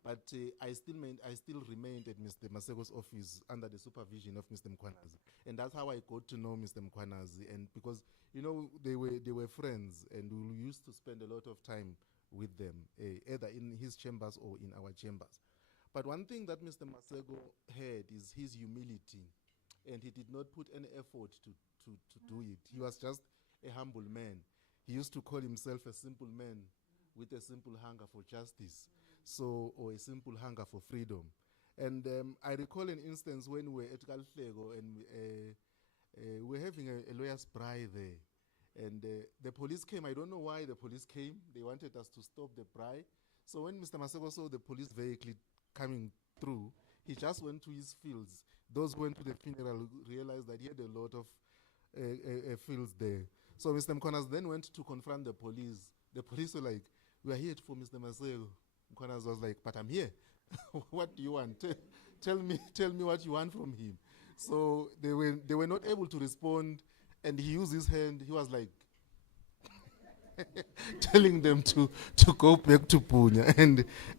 But I still remained at Mr. Masego's office under the supervision of Mr. Mkwanazi. And that's how I got to know Mr. Mkwanazi. And because, you know, they were friends, and we used to spend a lot of time with them, either in his chambers or in our chambers. But one thing that Mr. Masego had is his humility, and he did not put any effort to do it. He was just a humble man. He used to call himself a simple man with a simple hunger for justice, or a simple hunger for freedom. And I recall an instance when we were at Kalhlego, and we were having a lawyer's braai there. And the police came. I don't know why the police came. They wanted us to stop the braai. So when Mr. Masego saw the police vehicle coming through, he just went to his fields. Those who went to the funeral realized that he had a lot of fields there. So Mr. Mkwanas then went to confront the police. The police were like, we are here for Mr. Masego. Mkwanas was like, but I'm here. What do you want? Tell me what you want from him. So they were not able to respond. And he used his hand. He was like telling them to go back to Punya,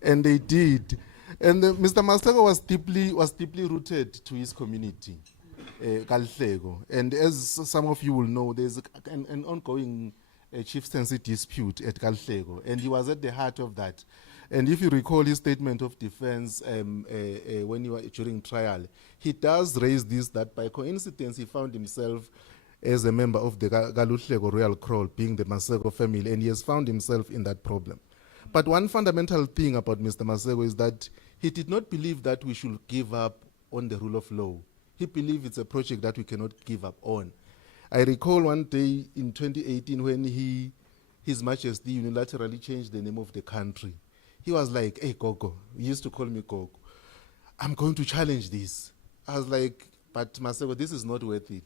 and they did. And Mr. Masego was deeply rooted to his community, Kalhlego. And as some of you will know, there's an ongoing chieftaincy dispute at Kalhlego, and he was at the heart of that. And if you recall his statement of defense when he was during trial, he does raise this, that by coincidence he found himself as a member of the Galuhlego Royal Crawl, being the Masego family, and he has found himself in that problem. But one fundamental thing about Mr. Masego is that he did not believe that we should give up on the rule of law. He believed it's a project that we cannot give up on. I recall one day in 2018 when His Majesty unilaterally changed the name of the country. He was like, hey, Gogo, he used to call me Gogo, I'm going to challenge this. I was like, but Masego, this is not worth it.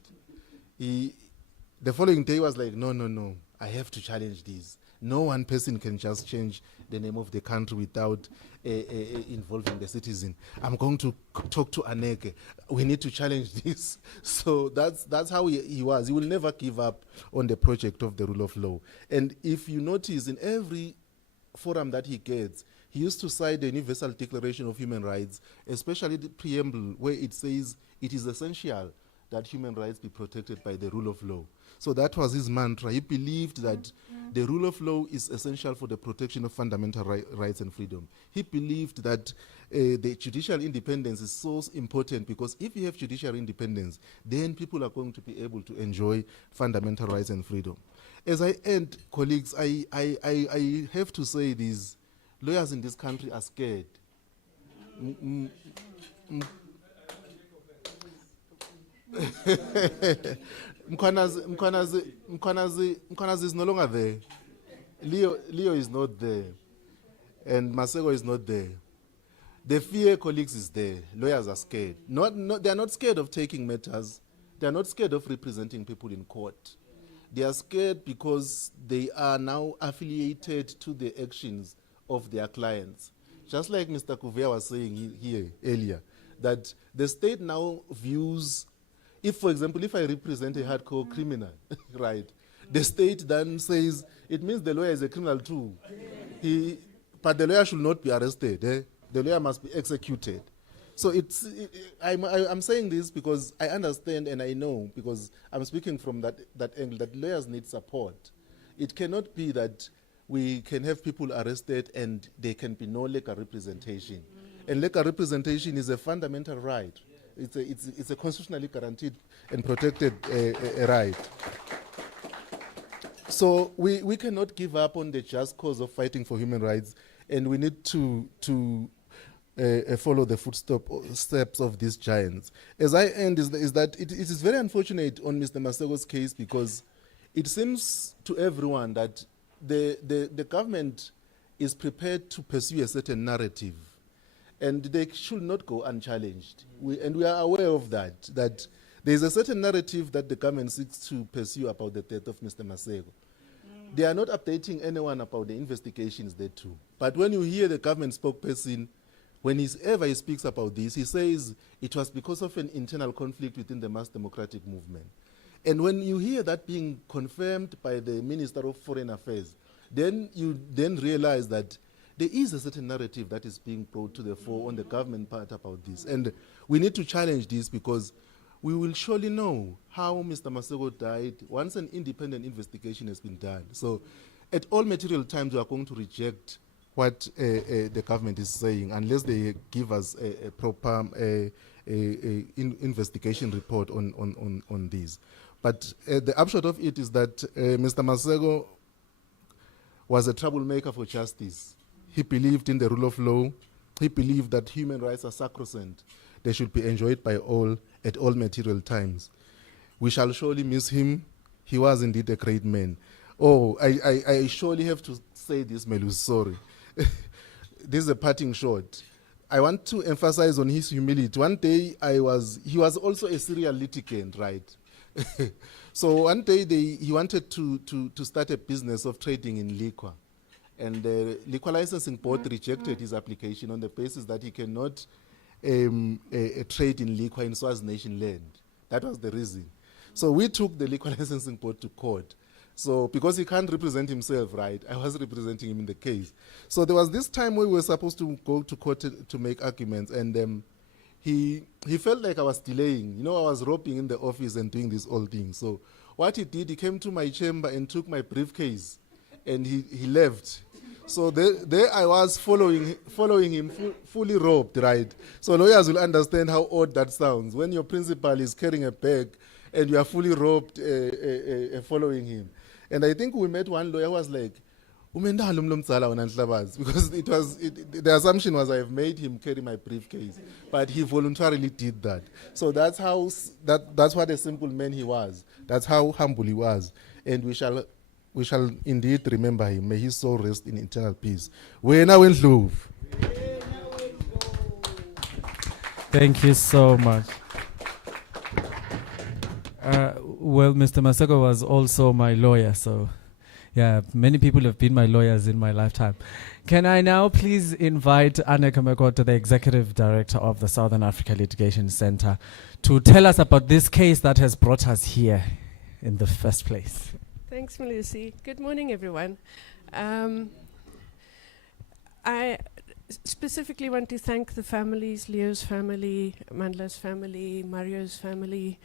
The following day was like, no, I have to challenge this. No one person can just change the name of the country without involving the citizen. I'm going to talk to Aneke. We need to challenge this. So that's how he was. He will never give up on the project of the rule of law. And if you notice, in every forum that he gets, he used to cite the Universal Declaration of Human Rights, especially the preamble where it says it is essential that human rights be protected by the rule of law. So that was his mantra. He believed that the rule of law is essential for the protection of fundamental rights and freedom. He believed that the judicial independence is so important because if you have judicial independence, then people are going to be able to enjoy fundamental rights and freedom. As I end, colleagues, I have to say this. Lawyers in this country are scared. Mkwanazi is no longer there. Leo is not there. And Masego is not there. The fear, colleagues, is there. Lawyers are scared. They are not scared of taking matters. They are not scared of representing people in court. They are scared because they are now affiliated to the actions of their clients. Just like Mr. Kuvea was saying here earlier, that the state now views, if, for example, if I represent a hardcore criminal, right, the state then says, it means the lawyer is a criminal too. But the lawyer should not be arrested. The lawyer must be executed. So I'm saying this because I understand and I know, because I'm speaking from that angle, that lawyers need support. It cannot be that we can have people arrested and there can be no legal representation. And legal representation is a fundamental right. It's a constitutionally guaranteed and protected right. So we cannot give up on the just cause of fighting for human rights, and we need to follow the footsteps of these giants. As I end, is that it is very unfortunate on Mr. Masego's case, because it seems to everyone that the government is prepared to pursue a certain narrative, and they should not go unchallenged. We are aware of that there is a certain narrative that the government seeks to pursue about the death of Mr. Masego. They are not updating anyone about the investigations there too. But when you hear the government spokesperson, whenever he speaks about this, he says it was because of an internal conflict within the mass democratic movement. And when you hear that being confirmed by the Minister of Foreign Affairs, then you realize that there is a certain narrative that is being brought to the fore on the government part about this. And we need to challenge this, because we will surely know how Mr. Masego died once an independent investigation has been done. So at all material times, we are going to reject what the government is saying unless they give us a proper investigation report on this. But the upshot of it is that Mr. Masego was a troublemaker for justice. He believed in the rule of law. He believed that human rights are sacrosanct. They should be enjoyed by all at all material times. We shall surely miss him. He was indeed a great man. Oh, I surely have to say this, Melu, sorry. This is a parting shot. I want to emphasize on his humility. One day he was also a serial litigant, right? So one day he wanted to start a business of trading in liquor. And the liquor licensing board rejected his application on the basis that he cannot trade in liquor in Swazi Nation land. That was the reason. So we took the liquor licensing board to court. So because he can't represent himself, right, I was representing him in the case. So there was this time where we were supposed to go to court to make arguments, and he felt like I was delaying. You know, I was roping in the office and doing this whole thing. So what he did, he came to my chamber and took my briefcase, and he left. So there I was following him fully roped, right? So lawyers will understand how odd that sounds when your principal is carrying a bag and you are fully roped following him. And I think we met one lawyer who was like, because the assumption was I have made him carry my briefcase, but he voluntarily did that. So that's what a simple man he was. That's how humble he was. And we shall indeed remember him. May his soul rest in eternal peace. Thank you so much. Well, Mr. Masego was also my lawyer, so yeah, many people have been my lawyers in my lifetime. Can I now please invite Anneke Mekoto, the Executive Director of the Southern Africa Litigation Center, to tell us about this case that has brought us here in the first place. Thanks, Melusi. Good morning, everyone. I specifically want to thank the families, Leo's family, Mandla's family, Mario's family.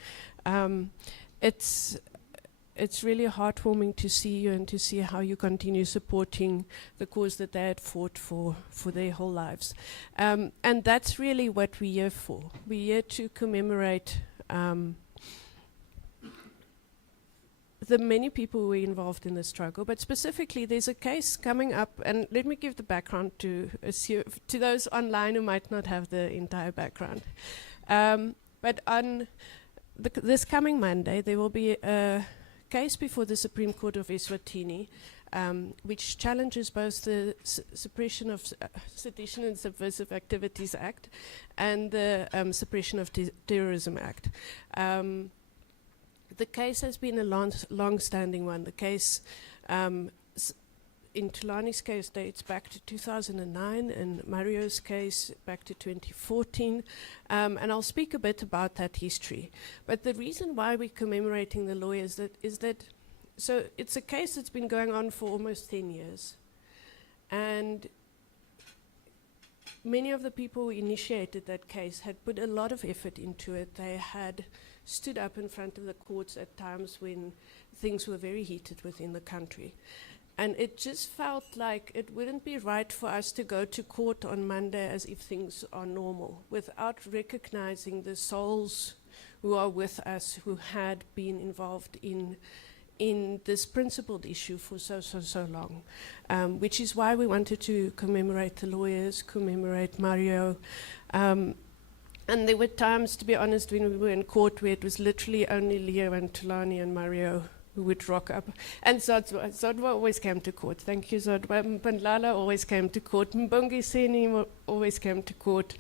It's it's really heartwarming to see you and to see how you continue supporting the cause that they had fought for their whole lives. And that's really what we're here for. We're here to commemorate the many people who were involved in the struggle, but specifically there's a case coming up, and let me give the background to those online who might not have the entire background. But on this coming Monday, there will be a case before the Supreme Court of Eswatini, which challenges both the Suppression of Sedition and Subversive Activities Act and the Suppression of Terrorism Act. The case has been a long-standing one. The case in Tulani's case dates back to 2009, and Mario's case back to 2014. And I'll speak a bit about that history. But the reason why we're commemorating the lawyers is that so it's a case that's been going on for almost 10 years. And many of the people who initiated that case had put a lot of effort into it. They had stood up in front of the courts at times when things were very heated within the country. And it just felt like it wouldn't be right for us to go to court on Monday as if things are normal, without recognizing the souls who are with us, who had been involved in this principled issue for so long, which is why we wanted to commemorate the lawyers, commemorate Mario. And there were times, to be honest, when we were in court where it was literally only Leo and Tulani and Mario who would rock up. And Zodwa always came to court. Thank you, Zodwa. Mpandlala always came to court. Mbongi Seni always came to court.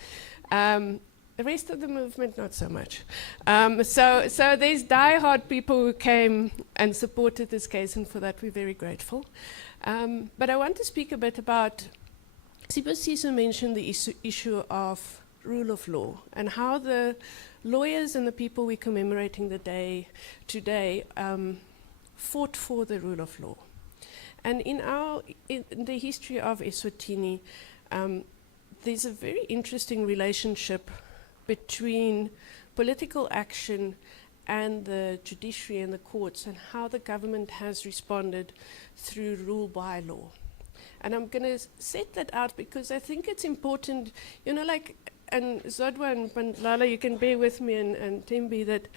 The rest of the movement, not so much. So there's diehard people who came and supported this case, and for that we're very grateful. But I want to speak a bit about, Sibusiso mentioned the issue of rule of law and how the lawyers and the people we're commemorating the day today fought for the rule of law. And in the history of Eswatini, there's a very interesting relationship between political action and the judiciary and the courts, and how the government has responded through rule by law. And I'm going to set that out because I think it's important, you know, like, and Zodwa and Mpandlala, you can bear with me, and Tembi, that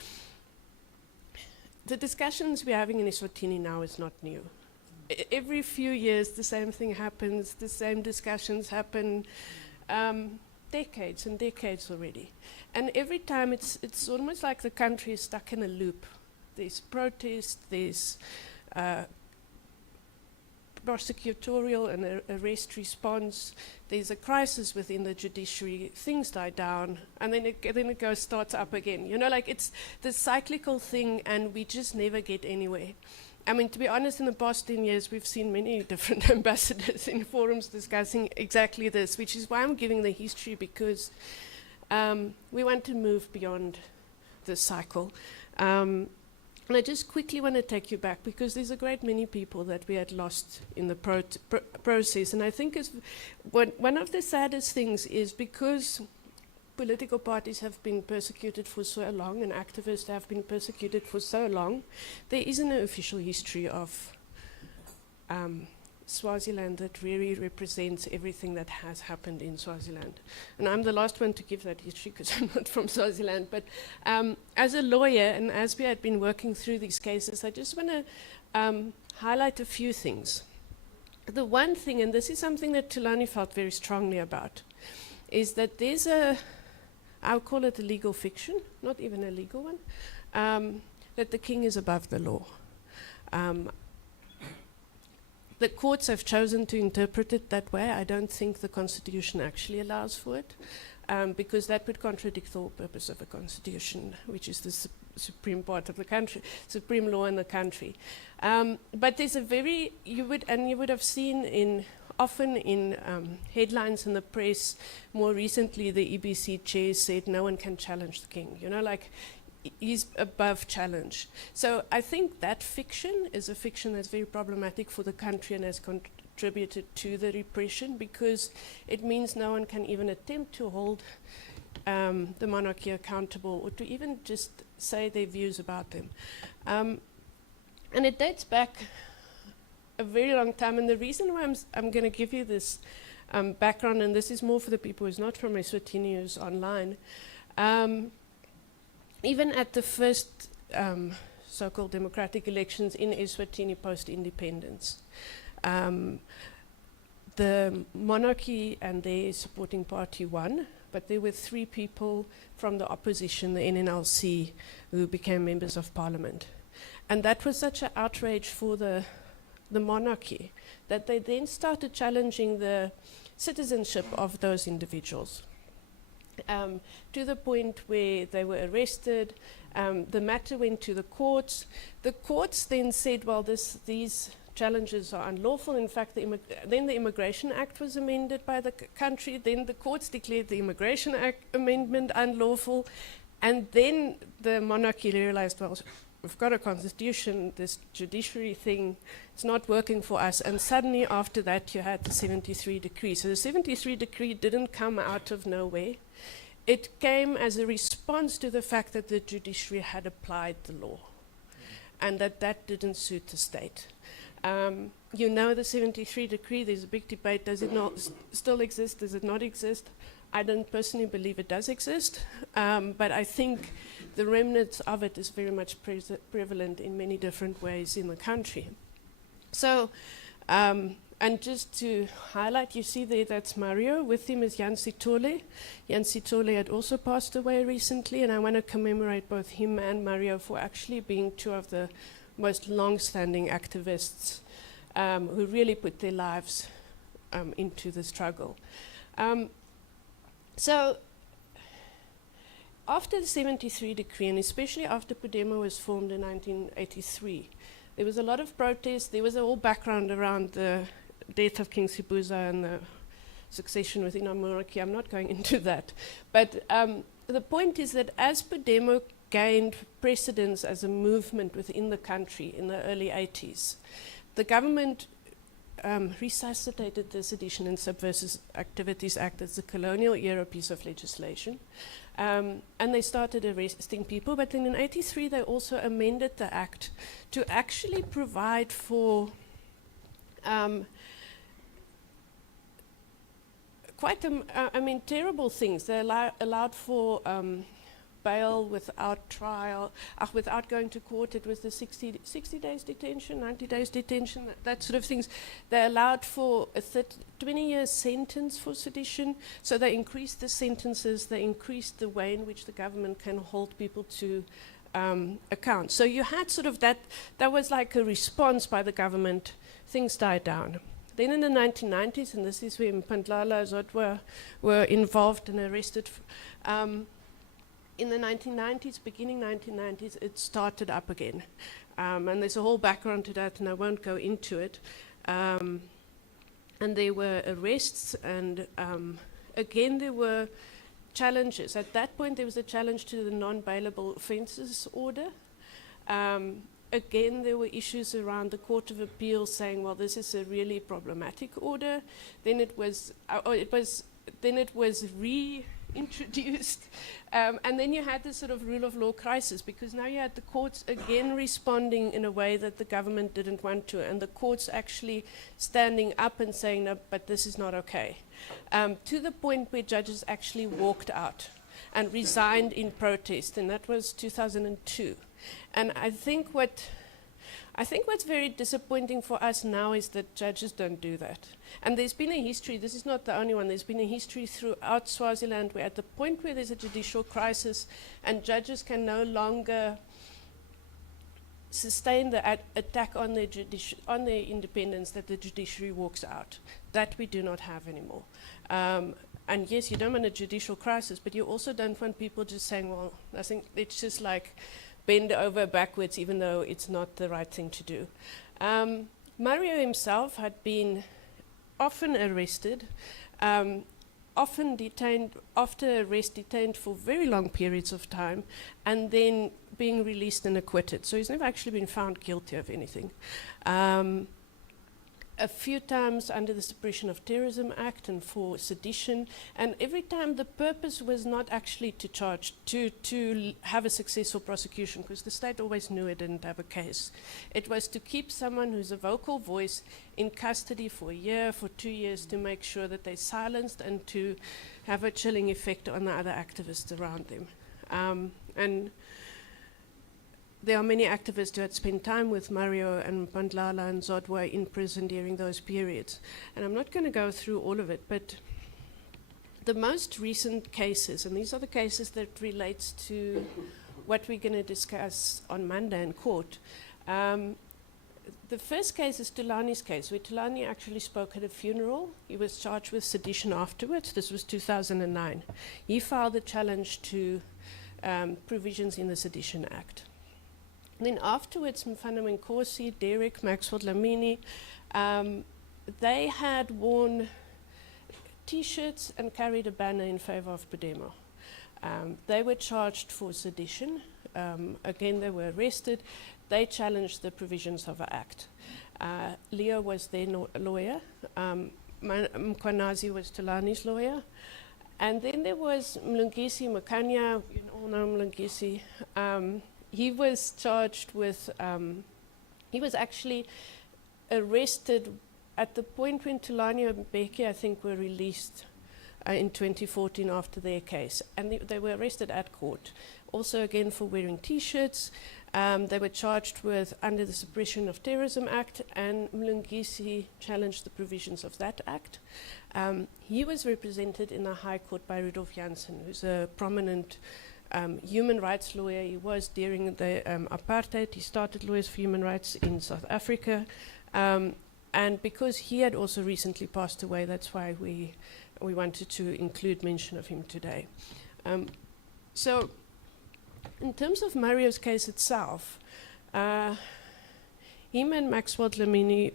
the discussions we're having in Eswatini now is not new. Every few years the same thing happens, the same discussions happen, decades and decades already. And every time it's almost like the country is stuck in a loop. There's protest, there's prosecutorial and arrest response, there's a crisis within the judiciary, things die down, and then it starts up again. You know, like it's the cyclical thing, and we just never get anywhere. I mean, to be honest, in the past 10 years, we've seen many different ambassadors in forums discussing exactly this, which is why I'm giving the history, because we want to move beyond this cycle. And I just quickly want to take you back, because there's a great many people that we had lost in the process. And I think one of the saddest things is, because political parties have been persecuted for so long and activists have been persecuted for so long, there isn't an official history of Swaziland that really represents everything that has happened in Swaziland. And I'm the last one to give that history because I'm not from Swaziland. But as a lawyer, and as we had been working through these cases, I just want to highlight a few things. The one thing, and this is something that Tulani felt very strongly about, is that there's I'll call it a legal fiction, not even a legal one, that the king is above the law. The courts have chosen to interpret it that way. I don't think the Constitution actually allows for it, because that would contradict the whole purpose of a Constitution, which is the supreme part of the country, supreme law in the country. But there's a very, you would have seen often in headlines in the press, more recently the EBC chair said no one can challenge the king. You know, like, he's above challenge. So I think that fiction is a fiction that's very problematic for the country and has contributed to the repression, because it means no one can even attempt to hold the monarchy accountable, or to even just say their views about them. And it dates back a very long time. And the reason why I'm going to give you this background, and this is more for the people who's not from Eswatini, who's online, even at the first so-called democratic elections in Eswatini post-independence, the monarchy and their supporting party won, but there were 3 people from the opposition, the NNLC, who became members of parliament. And that was such an outrage for the monarchy that they then started challenging the citizenship of those individuals, to the point where they were arrested. The matter went to the courts. The courts then said, well, these challenges are unlawful. In fact, then the Immigration Act was amended by the country. Then the courts declared the Immigration Act amendment unlawful. And then the monarchy realized, well, we've got a constitution, this judiciary thing, it's not working for us. And suddenly after that, you had the 73 decree. So the 73 decree didn't come out of nowhere. It came as a response to the fact that the judiciary had applied the law, and that didn't suit the state. You know, the 73 decree, there's a big debate, does it not still exist, does it not exist? I don't personally believe it does exist, but I think the remnants of it is very much prevalent in many different ways in the country. So, and just to highlight, you see there, that's Mario. With him is Jan Sitole. Jan Sitole had also passed away recently, and I want to commemorate both him and Mario for actually being 2 of the most long-standing activists who really put their lives into the struggle. So after the 73 decree, and especially after Podemo was formed in 1983, there was a lot of protest. There was a whole background around the death of King Sibuza and the succession within our monarchy. I'm not going into that. But the point is that as Podemo gained precedence as a movement within the country in the early 80s, the government resuscitated the Sedition and Subversive Activities Act as a colonial era piece of legislation. And they started arresting people. But then in 83, they also amended the act to actually provide for quite, terrible things. They allowed for bail without trial, without going to court. It was the 60 days detention, 90 days detention, that sort of things. They allowed for a 20-year sentence for sedition. So they increased the sentences. They increased the way in which the government can hold people to account. So you had sort of that was like a response by the government. Things died down. Then in the 1990s, and this is when Mpandlala Zodwa were involved and arrested, in the 1990s, beginning 1990s, it started up again. And there's a whole background to that, and I won't go into it. And there were arrests, and again, there were challenges. At that point, there was a challenge to the non-bailable offences order. Again, there were issues around the Court of Appeal saying, well, this is a really problematic order. Then it was reintroduced. And then you had this sort of rule of law crisis, because now you had the courts again responding in a way that the government didn't want to, and the courts actually standing up and saying, no, but this is not okay. To the point where judges actually walked out and resigned in protest, and that was 2002. And I think what's very disappointing for us now is that judges don't do that. And there's been a history, this is not the only one, there's been a history throughout Swaziland where at the point where there's a judicial crisis and judges can no longer sustain the attack on their independence, that the judiciary walks out. That we do not have anymore. And yes, you don't want a judicial crisis, but you also don't want people just saying, well, I think it's just like bend over backwards, even though it's not the right thing to do. Mario himself had been often arrested, often detained, after arrest detained for very long periods of time, and then being released and acquitted. So he's never actually been found guilty of anything. a few times under the Suppression of Terrorism Act and for sedition, and every time the purpose was not actually to charge, to have a successful prosecution, because the state always knew it didn't have a case. It was to keep someone who's a vocal voice in custody for a year, for 2 years, to make sure that they're silenced and to have a chilling effect on the other activists around them. And there are many activists who had spent time with Mario and Bandlala and Zodwa in prison during those periods. And I'm not going to go through all of it, but the most recent cases, and these are the cases that relates to what we're going to discuss on Monday in court. The first case is Tulani's case, where Tulani actually spoke at a funeral. He was charged with sedition afterwards. This was 2009. He filed a challenge to provisions in the Sedition Act. Then afterwards, Mfana Nkosi, Derek, Maxwell Dlamini, they had worn T-shirts and carried a banner in favor of Podemo. They were charged for sedition. Again, they were arrested. They challenged the provisions of the Act. Leo was their lawyer. Mkwanazi was Tulani's lawyer. And then there was Mlungisi Makanya, you all know Mlungisi. He was charged with, he was actually arrested at the point when Tulani and Mbeki, I think, were released in 2014 after their case. And they were arrested at court. Also, again, for wearing T-shirts. They were charged with under the Suppression of Terrorism Act, and Mlungisi challenged the provisions of that act. He was represented in the High Court by Rudolf Janssen, who's a prominent human rights lawyer. He was during the apartheid. He started Lawyers for Human Rights in South Africa. And because he had also recently passed away, that's why we wanted to include mention of him today. So in terms of Mario's case itself, him and Maxwell Dlamini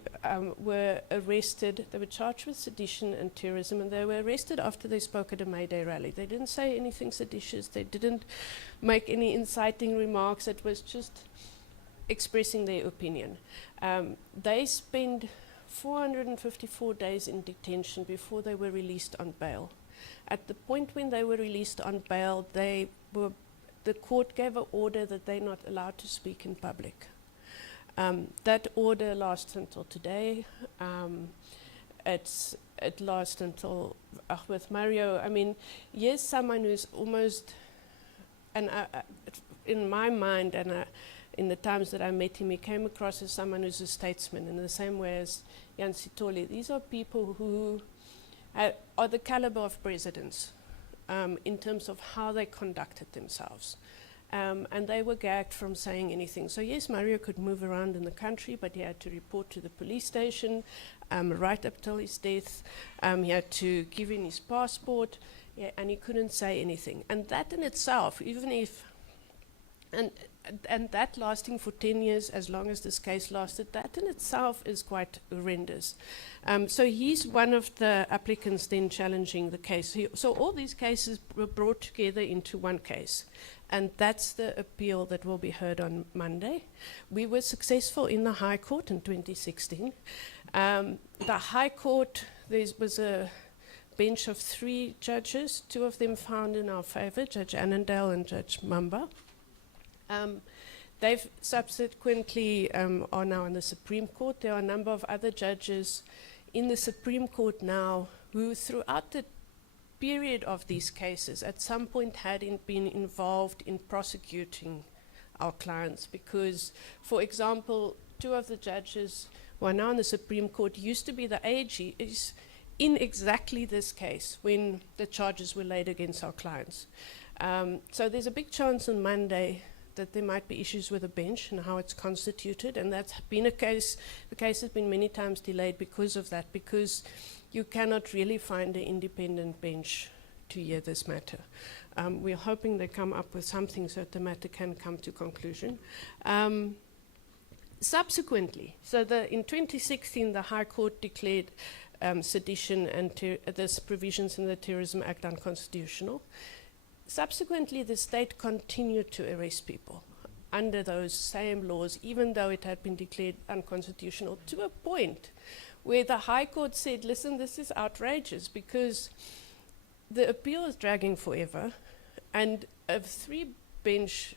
were arrested. They were charged with sedition and terrorism, and they were arrested after they spoke at a May Day rally. They didn't say anything seditious. They didn't make any inciting remarks. It was just expressing their opinion. They spent 454 days in detention before they were released on bail. At the point when they were released on bail, the court gave an order that they're not allowed to speak in public. That order lasts until today. It lasts until with Mario. I mean, yes, someone who's almost, and in my mind, and in the times that I met him, he came across as someone who's a statesman in the same way as Jan Sithole. These are people who are the caliber of presidents in terms of how they conducted themselves. And they were gagged from saying anything. So yes, Mario could move around in the country, but he had to report to the police station right up till his death. He had to give in his passport, and he couldn't say anything. And that in itself, even if, and that lasting for 10 years, as long as this case lasted, that in itself is quite horrendous. So he's one of the applicants then challenging the case. So all these cases were brought together into one case. And that's the appeal that will be heard on Monday. We were successful in the High Court in 2016. The High Court, there was a bench of 3 judges, 2 of them found in our favor, Judge Annandale and Judge Mamba. They've subsequently are now in the Supreme Court. There are a number of other judges in the Supreme Court now who throughout the period of these cases at some point had been involved in prosecuting our clients because, for example, 2 of the judges who are now in the Supreme Court used to be the AGs in exactly this case when the charges were laid against our clients. So there's a big chance on Monday that there might be issues with the bench and how it's constituted, and that's been a case. The case has been many times delayed because of that, because you cannot really find an independent bench to hear this matter. We're hoping they come up with something so that the matter can come to conclusion. Subsequently, so in 2016, the High Court declared sedition and these provisions in the Terrorism Act unconstitutional. Subsequently, the state continued to arrest people under those same laws, even though it had been declared unconstitutional, to a point where the High Court said, listen, this is outrageous because the appeal is dragging forever, and a 3-bench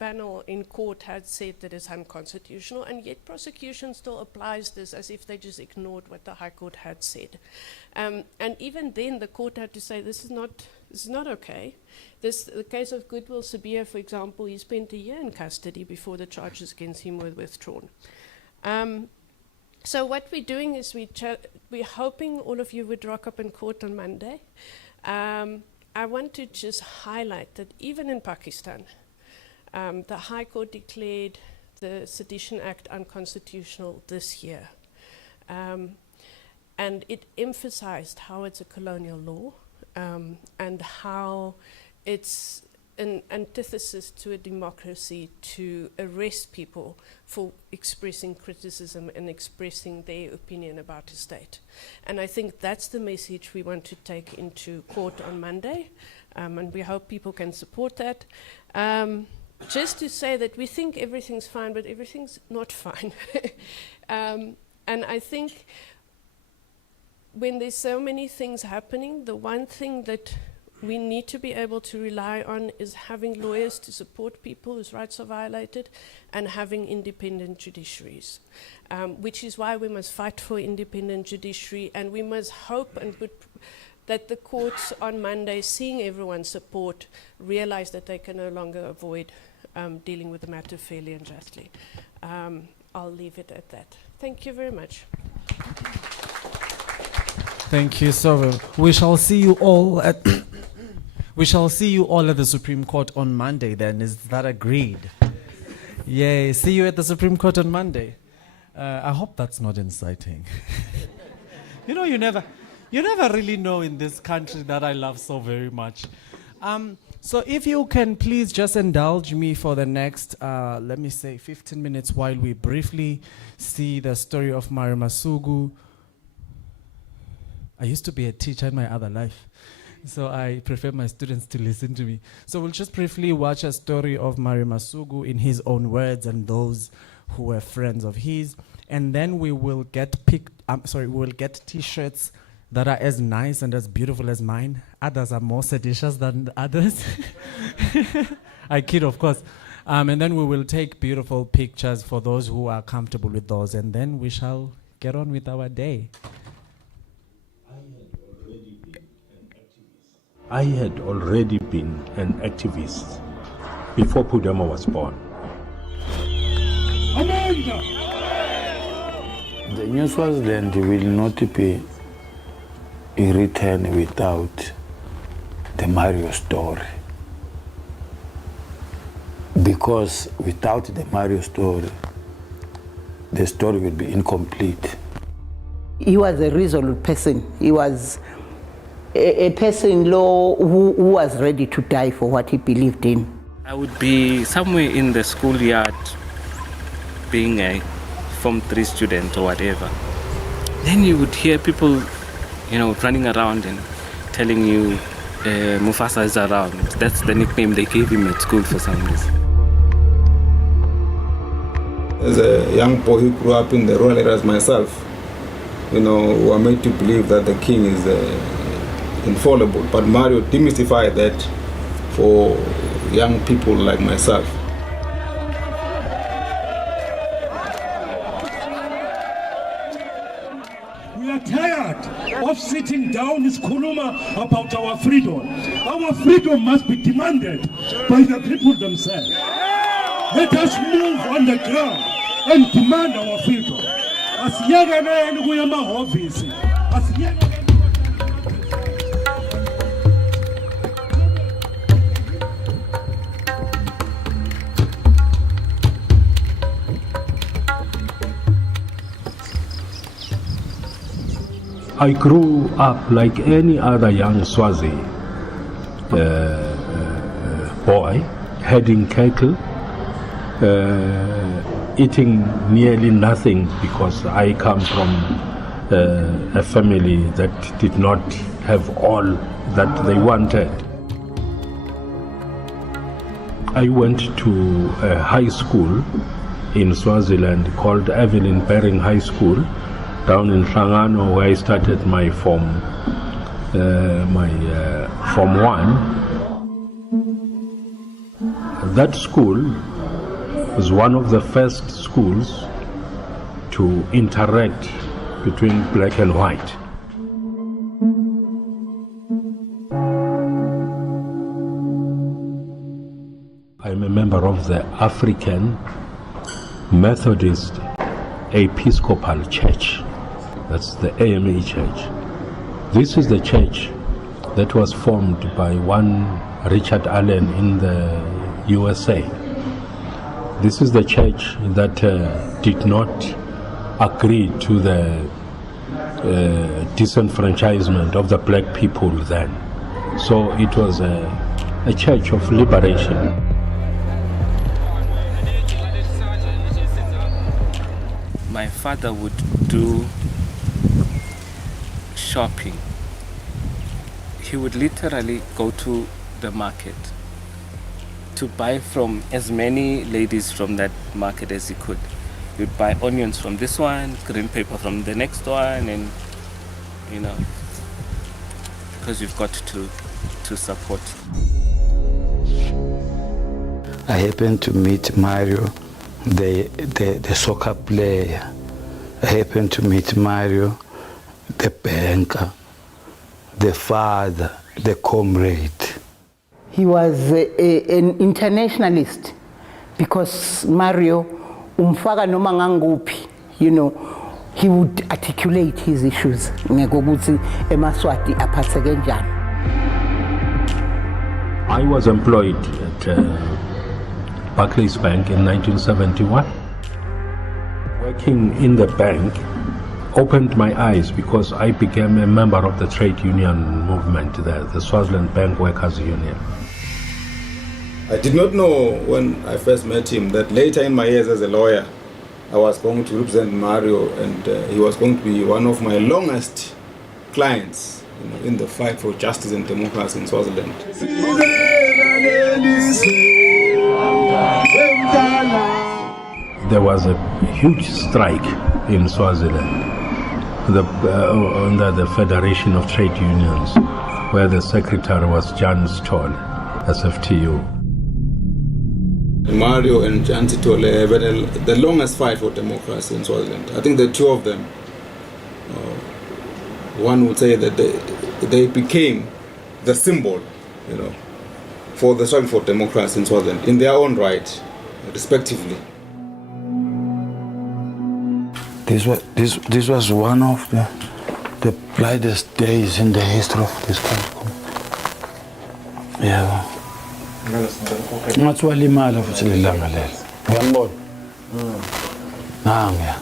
panel in court had said that it's unconstitutional, and yet prosecution still applies this as if they just ignored what the High Court had said. And even then, the court had to say, this is not okay. The case of Goodwill Sabia, for example, he spent a year in custody before the charges against him were withdrawn. So what we're doing is we're hoping all of you would rock up in court on Monday. I want to just highlight that even in Pakistan, the High Court declared the Sedition Act unconstitutional this year. And it emphasized how it's a colonial law and how it's an antithesis to a democracy to arrest people for expressing criticism and expressing their opinion about a state. And I think that's the message we want to take into court on Monday, and we hope people can support that. Just to say that we think everything's fine, but everything's not fine. And I think when there's so many things happening, the one thing that we need to be able to rely on is having lawyers to support people whose rights are violated and having independent judiciaries, which is why we must fight for independent judiciary, and we must hope and put that the courts on Monday, seeing everyone's support, realize that they can no longer avoid dealing with the matter fairly and justly. I'll leave it at that. Thank you very much. Thank you so much. We shall see you all at we shall see you all at the Supreme Court on Monday then. Is that agreed? Yay. See you at the Supreme Court on Monday. I hope that's not inciting. You know, you never really know in this country that I love so very much. So if you can please just indulge me for the next, let me say 15 minutes while we briefly see the story of Mary Masugu. I used to be a teacher in my other life, so I prefer my students to listen to me. So we'll just briefly watch a story of Mary Masugu in his own words and those who were friends of his, and then we will get T-shirts that are as nice and as beautiful as mine. Others are more seditious than others. I kid, of course. And then we will take beautiful pictures for those who are comfortable with those, and then we shall get on with our day. I had already been an activist before Pudama was born. Amanda! The New Swaziland will not be written without the Mario story. Because without the Mario story, the story will be incomplete. He was a resolute person. He was a person-in-law who was ready to die for what he believed in. I would be somewhere in the schoolyard being a Form 3 student or whatever. Then you would hear people, running around and telling you Mufasa is around. That's the nickname they gave him at school for some reason. As a young boy who grew up in the rural areas myself, we are made to believe that the king is infallible. But Mario demystified that for young people like myself. We are tired of sitting down in Kuluma about our freedom. Our freedom must be demanded by the people themselves. Let us move on the ground and demand our freedom. I grew up like any other young Swazi boy, herding cattle, eating nearly nothing because I come from a family that did not have all that they wanted. I went to a high school in Swaziland called Evelyn Baring High School, down in Hlangano, where I started my Form 1. That school was one of the first schools to interact between black and white. I'm a member of the African Methodist Episcopal Church. That's the AME Church. This is the church that was formed by one Richard Allen in the USA. This is the church that did not agree to the disenfranchisement of the black people then. So it was a church of liberation. My father would do shopping. He would literally go to the market to buy from as many ladies from that market as he could. You'd buy onions from this one, green paper from the next one, and you know, because you've got to support. I happened to meet Mario, the soccer player. I happened to meet Mario, the banker, the father, the comrade. He was an internationalist because Mario, umfaka noma nganguphi, you know, he would articulate his issues. Ngokuthi eMaswati aphathe kanjani. I was employed at Barclays Bank in 1971. Working in the bank opened my eyes because I became a member of the trade union movement there, the Swaziland Bank Workers Union. I did not know when I first met him that later in my years as a lawyer, I was going to represent Mario, and he was going to be one of my longest clients, you know, in the fight for justice and democracy in Swaziland. There was a huge strike in Swaziland under the Federation of Trade Unions, where the secretary was Jan Stoll, SFTU. Mario and Jan Stoll had the longest fight for democracy in Swaziland. I think the two of them, one would say that they became the symbol, you know, for the struggle for democracy in Swaziland in their own right, respectively. This was one of the brightest days in the history of this country. Yeah. Ngathi walimala futhi lelanga lelo. Uyambona? Nangiya.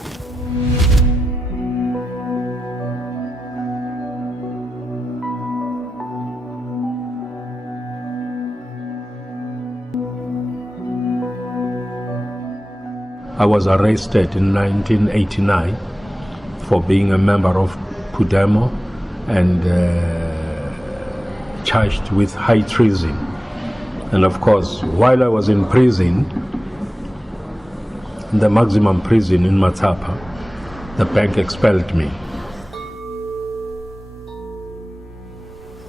I was arrested in 1989 for being a member of Pudemo and charged with high treason. And of course, while I was in prison, in the maximum prison in Matapa, the bank expelled me.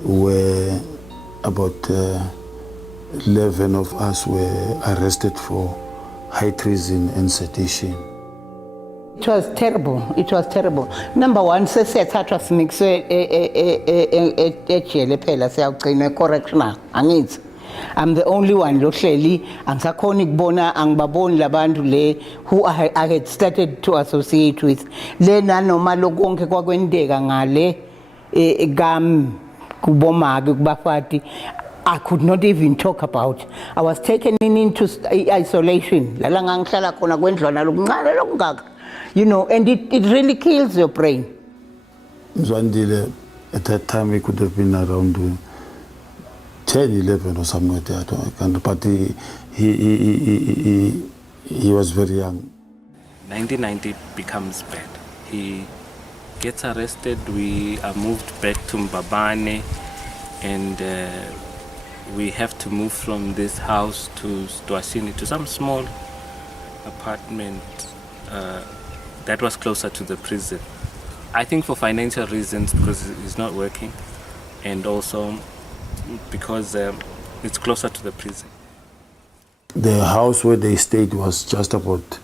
Where about 11 of us were arrested for high treason and sedition. It was terrible. It was terrible. Number one, sesiyathathwa sinikwe ejele phela siyagcina correctional. Angithi. I'm the only one lohleli angisakhona ukubona angibaboni labantu le who I had started to associate with. Le nanoma lokonke kwakwenteka ngale gam kubomake kubafati. I could not even talk about. I was taken into isolation. You know, and it really kills your brain. Zwandile, at that time, we could have been around 10, 11 or somewhere there. But he was very young. 1990 becomes bad. He gets arrested. We are moved back to Mbabane, and we have to move from this house to Eswatini, to some small apartment that was closer to the prison. I think for financial reasons, because he's not working, and also because it's closer to the prison. The house where they stayed was just about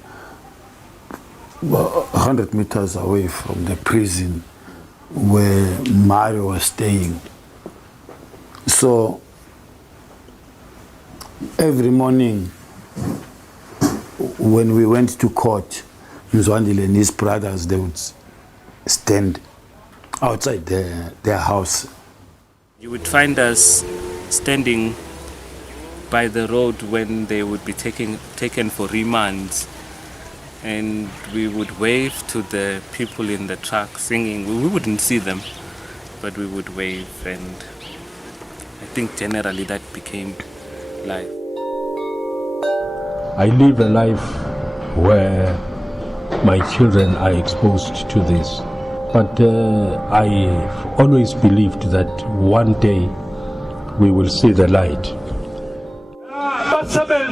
100 meters away from the prison where Mario was staying. So every morning when we went to court, Mzwandile and his brothers, they would stand outside their house. You would find us standing by the road when they would be taken for remands, and we would wave to the people in the truck singing. We wouldn't see them, but we would wave, and I think generally that became life. I live a life where my children are exposed to this. But I've always believed that one day we will see the light. Away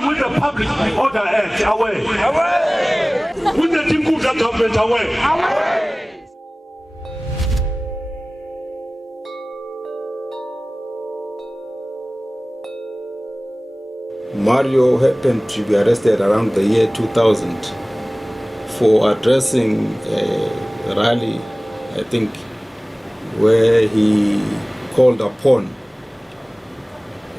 with the Public Order Act, away. Away! With the Tinkuza government, away. Away! Mario happened to be arrested around the year 2000 for addressing a rally, I think, where he called upon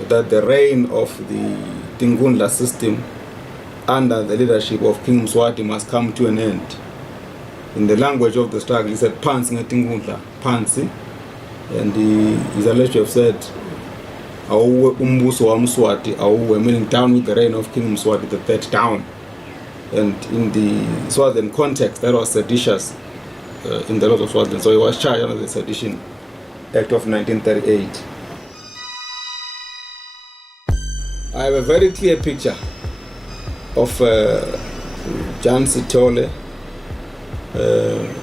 that the reign of the Tingundla system under the leadership of King Mswati must come to an end. In the language of the struggle, he said, Pansi nga Tingundla, Pansi. And he is alleged to have said, Auwe umbuso wa Mswati, Auwe, meaning down with the reign of King Mswati, the third down. And in the Swaziland context, that was seditious in the laws of Swaziland. So he was charged under the Sedition Act of 1938. I have a very clear picture of Jan Sitole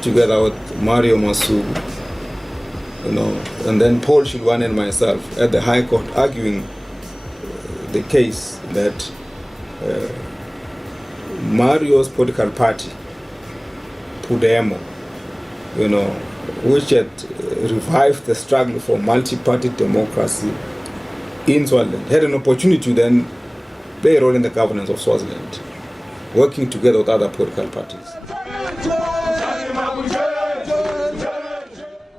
together with Mario Masugu, and then Paul Shilwan and myself at the High Court arguing the case that Mario's political party, Pudemo, which had revived the struggle for multi-party democracy in Swaziland, had an opportunity to then play a role in the governance of Swaziland, working together with other political parties.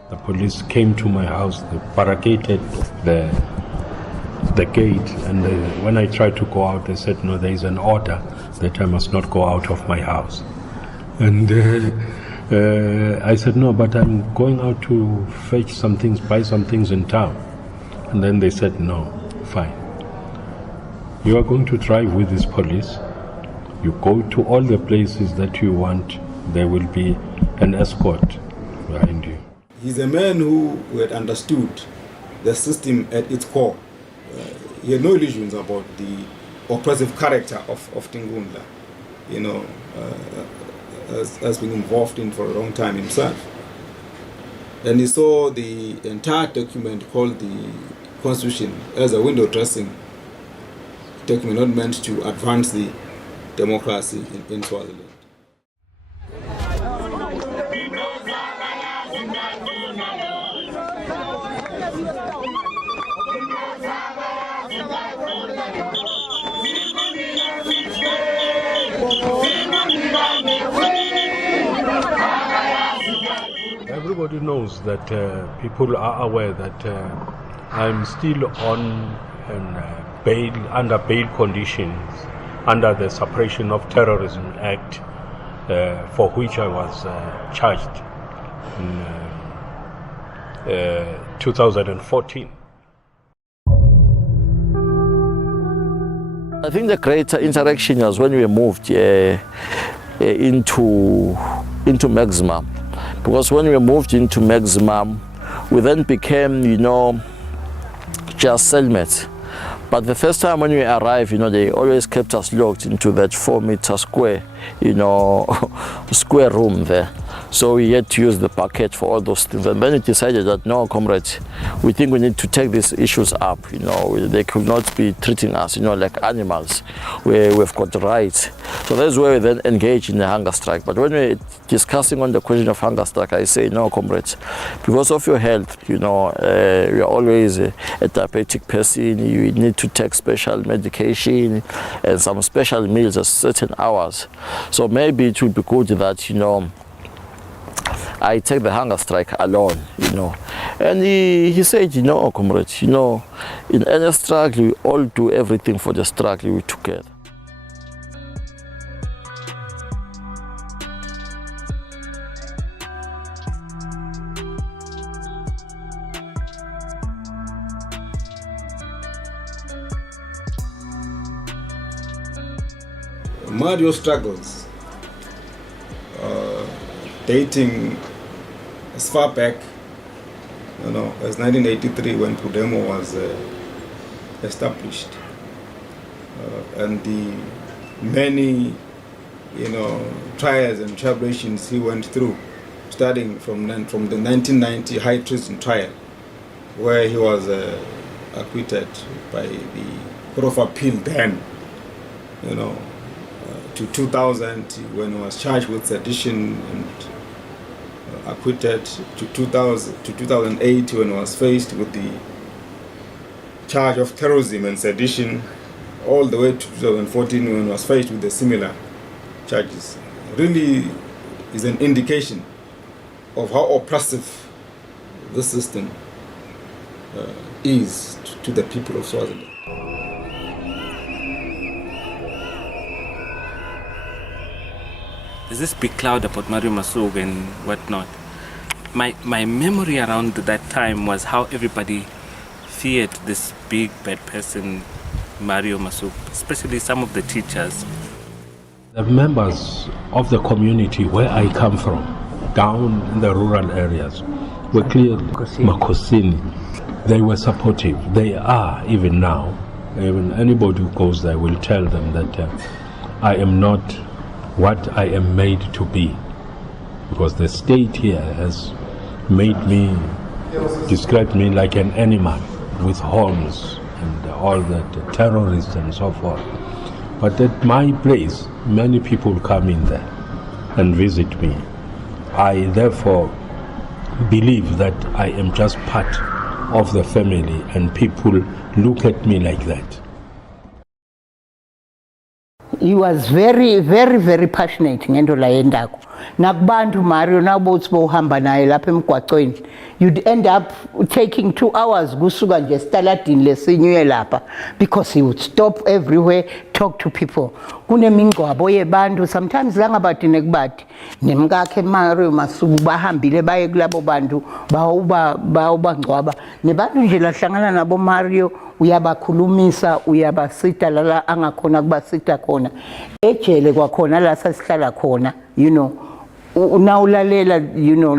The police came to my house, they barricaded the gate, and when I tried to go out, they said, no, there is an order that I must not go out of my house. And I said, no, but I'm going out to fetch some things, buy some things in town. And then they said, no, fine. You are going to drive with this police. You go to all the places that you want. There will be an escort behind you. He's a man who had understood the system at its core. He had no illusions about the oppressive character of Tingundla, has been involved in for a long time himself. And he saw the entire document called the Constitution as a window dressing document, not meant to advance the democracy in Swaziland. Everybody knows that people are aware that I'm still on bail, under bail conditions, under the Suppression of Terrorism Act, for which I was charged in 2014. I think the greater interaction was when we moved into Maximum. Because when we moved into Maximum, we then became, just cellmates. But the first time when we arrived, they always kept us locked into that 4-meter square, square room there. So we had to use the bucket for all those things. And then we decided that, no, comrades, we think we need to take these issues up. They could not be treating us, like animals. We've got rights. So that's where we then engage in the hunger strike. But when we're discussing on the question of hunger strike, I say, no, comrades, because of your health, you're always a diabetic person, you need to take special medication and some special meals at certain hours. So maybe it would be good that, I take the hunger strike alone, And he said, comrades, in any struggle, we all do everything for the struggle we together. Mario struggles, dating as far back, as 1983 when Pudemo was established, and the many, trials and tribulations he went through, starting from the 1990 high treason trial, where he was acquitted by the Court of Appeal then, to 2000 when he was charged with sedition and acquitted, to 2008 when he was faced with the charge of terrorism and sedition, all the way to 2014 when he was faced with the similar charges. Really is an indication of how oppressive this system is to the people of Swaziland. There's this big cloud about Mario Masuku and whatnot. My memory around that time was how everybody feared this big bad person, Mario Masuku, especially some of the teachers. The members of the community where I come from, down in the rural areas, were clearly Makosini. They were supportive. They are even now. Even anybody who goes there will tell them that I am not what I am made to be, because the state here has made me, described me like an animal with horns and all that, terrorists and so forth. But at my place, many people come in there and visit me. I therefore believe that I am just part of the family, and people look at me like that. He was very, very, very passionate ngento la yendako. Nakubantu Mario nabothi bohamba naye lapha emgwaqweni. You'd end up taking 2 hours kusuka nje estaladini lesinywe lapha, because he would stop everywhere, talk to people. Kunemingcwabo yebantu sometimes langabadi nekubadi. Nemkakhe Mario Masuku bahambile baye kulabo bantu bawubangcwaba. Nebantu nje lahlangana nabo Mario uyabakhulumisa, uyabasita la angakhona kubasita khona. Ejele kwakhona la sasihlala khona, unawulalela,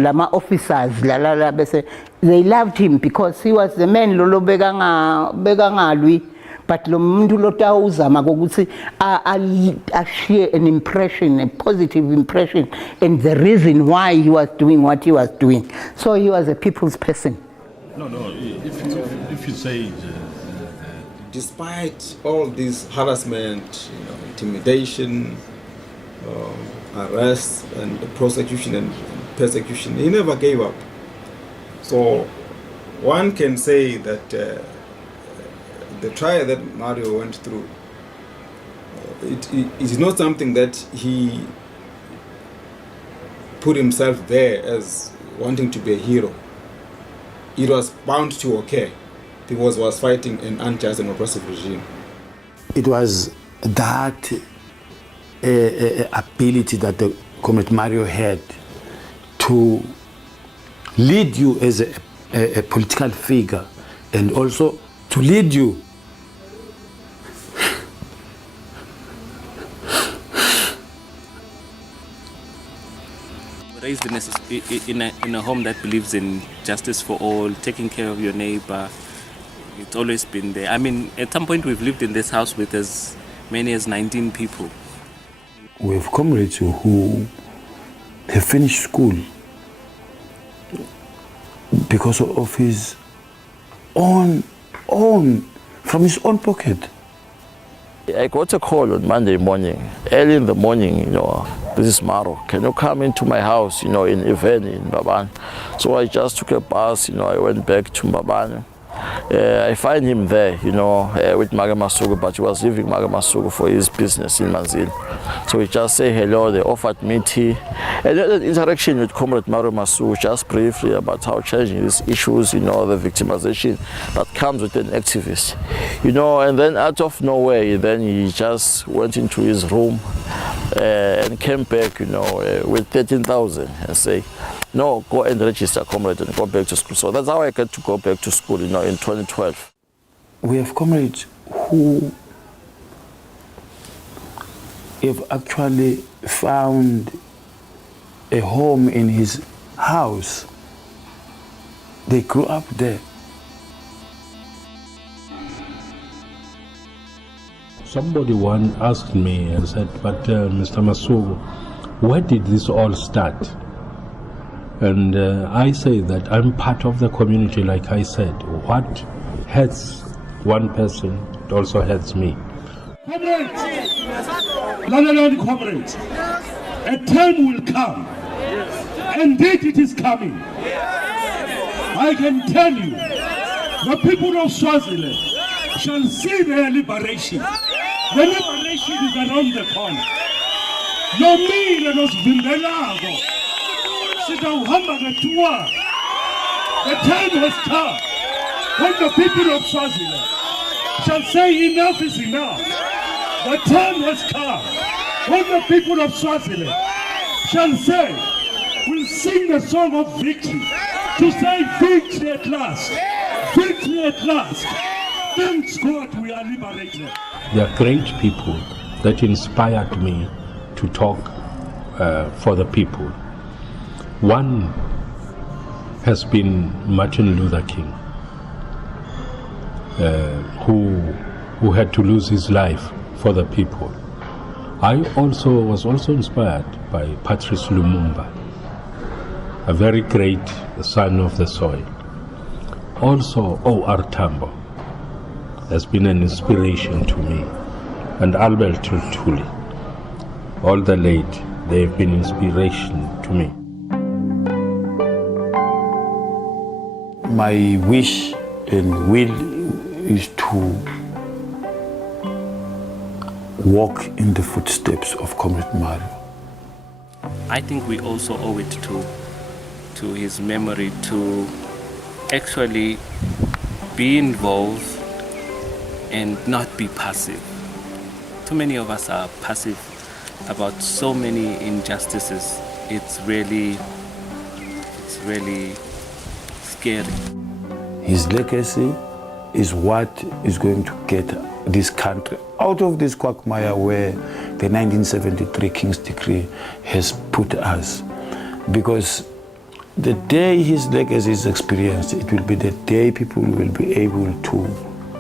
lama officers la bese they loved him because he was the man lolo beka ngalwi, but lo muntu lotawuzama ukuthi a share an impression, a positive impression, and the reason why he was doing what he was doing. So he was a people's person. No, if you say despite all this harassment, intimidation, arrests and prosecution and persecution, he never gave up. So one can say that the trial that Mario went through, it is not something that he put himself there as wanting to be a hero. It was bound to occur because he was fighting an unjust and oppressive regime. It was that ability that the Comrade Mario had to lead you as a political figure, and also to lead you raised in a home that believes in justice for all, taking care of your neighbor. It's always been there. I mean, at some point we've lived in this house with as many as 19 people. We have comrades who he finished school because of his own, from his own pocket. I got a call on Monday morning, early in the morning, you know, this is Maro, can you come into my house, you know, in Iveni, in Mbabane? So I just took a bus, you know, I went back to Mbabane. I find him there, you know, with Magamasuku, but he was leaving Magamasuku for his business in Manzini. So we just say hello, they offered me tea. And the interaction with Comrade Mario Masuku, just briefly about how challenging these issues, you know, the victimization that comes with an activist. You know, and then out of nowhere, then he just went into his room and came back, you know, with 13,000 and say, no, go and register, comrade, and go back to school. So that's how I got to go back to school, you know, in 2012. We have comrades who have actually found a home in his house. They grew up there. Somebody once asked me and said, but Mr. Masuku, where did this all start? And I say that I'm part of the community, like I said. What hurts one person, it also hurts me. Comrades, comrades, a time will come. Indeed, it is coming. I can tell you, the people of Swaziland shall see their liberation. The liberation is around the corner. Nomile nos vimbelago. Sitauhamba gatua. The time has come when the people of Swaziland shall say enough is enough. The time has come when the people of Swaziland shall say, we'll sing the song of victory, to say victory at last, victory at last. Thanks God we are liberated. They are great people that inspired me to talk for the people. One has been Martin Luther King, who had to lose his life for the people. I was also inspired by Patrice Lumumba, a very great son of the soil. Also, O.R. Tambo has been an inspiration to me, and Albert Lutuli, all the late, they have been inspiration to me. My wish and will is to walk in the footsteps of Comrade Mario. I think we also owe it to his memory to actually be involved and not be passive. Too many of us are passive about so many injustices. It's really scary. His legacy is what is going to get this country out of this quagmire where the 1973 King's Decree has put us. Because the day his legacy is experienced, it will be the day people will be able to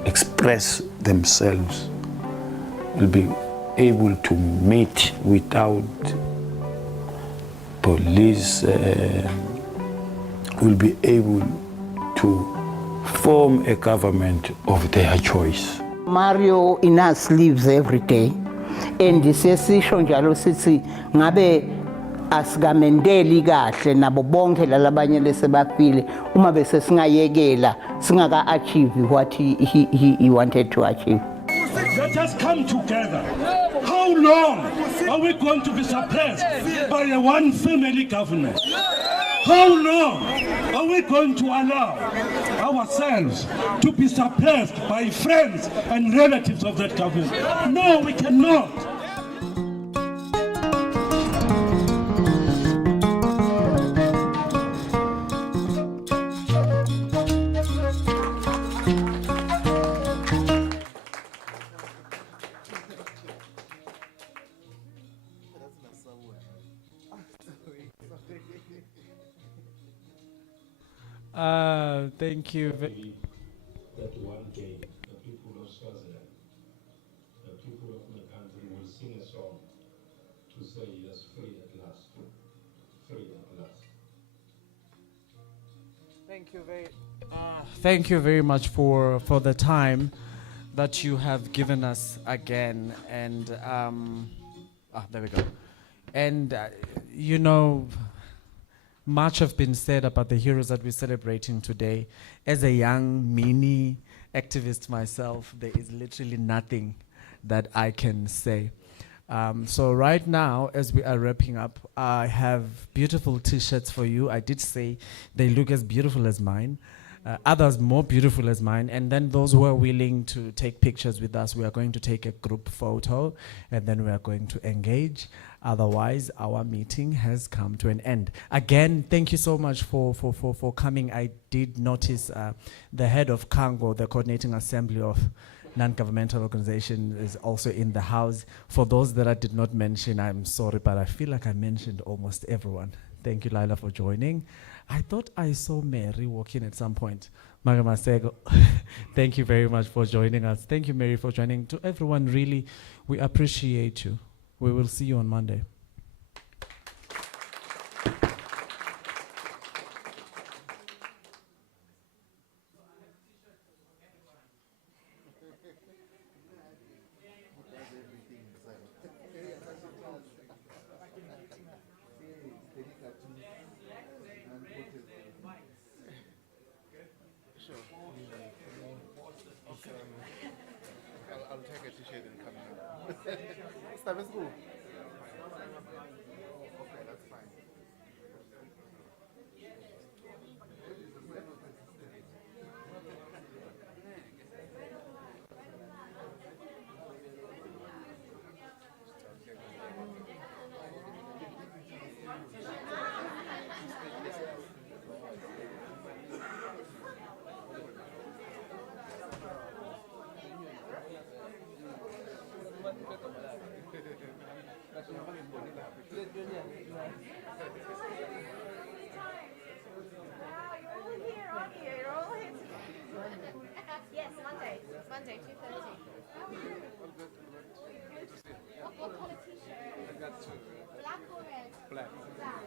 express themselves, will be able to meet without police, will be able to form a government of their choice. Mario in us lives every day, and sesisho njalo sithi ngabe asigamendeli kahle nabo bonke lalabanye lesebafile uma bese singayekela singaka achieve what he wanted to achieve. Let us come together. How long are we going to be suppressed by a one family government? How long are we going to allow ourselves to be suppressed by friends and relatives of that government? No, we cannot. Thank you. That one day the people of Swaziland, the people of my country will sing a song to say yes, free at last. Thank you very much for the time that you have given us again. And there we go. And you know, much have been said about the heroes that we're celebrating today. As a young mini activist myself, there is literally nothing that I can say. So right now, as we are wrapping up, I have beautiful t-shirts for you. I did say they look as beautiful as mine. Others more beautiful as mine. And then those who are willing to take pictures with us, we are going to take a group photo and then we are going to engage. Otherwise, our meeting has come to an end. Again, thank you so much for coming. I did notice the head of Kango, the Coordinating Assembly of Non-Governmental Organization, is also in the house. For those that I did not mention, I'm sorry, but I feel like I mentioned almost everyone. Thank you, Lila, for joining. I thought I saw Mary walking at some point. Magamasego, thank you very much for joining us. Thank you, Mary, for joining. To everyone, really, we appreciate you. We will see you on Monday. I'll take a t-shirt and come now. Start with school. Okay, that's fine. Yes, Monday. Monday, 2:30. What color t-shirt? I got two. Black or red? Black. Black.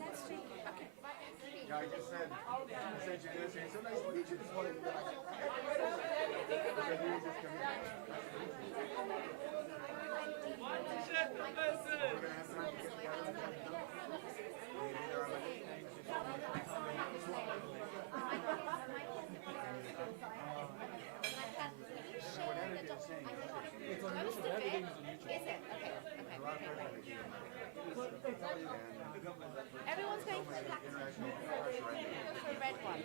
Let's take it. Okay. Yeah, I just said you guys saying so nice to meet you this morning. Everyone's going for the black one. For the red one.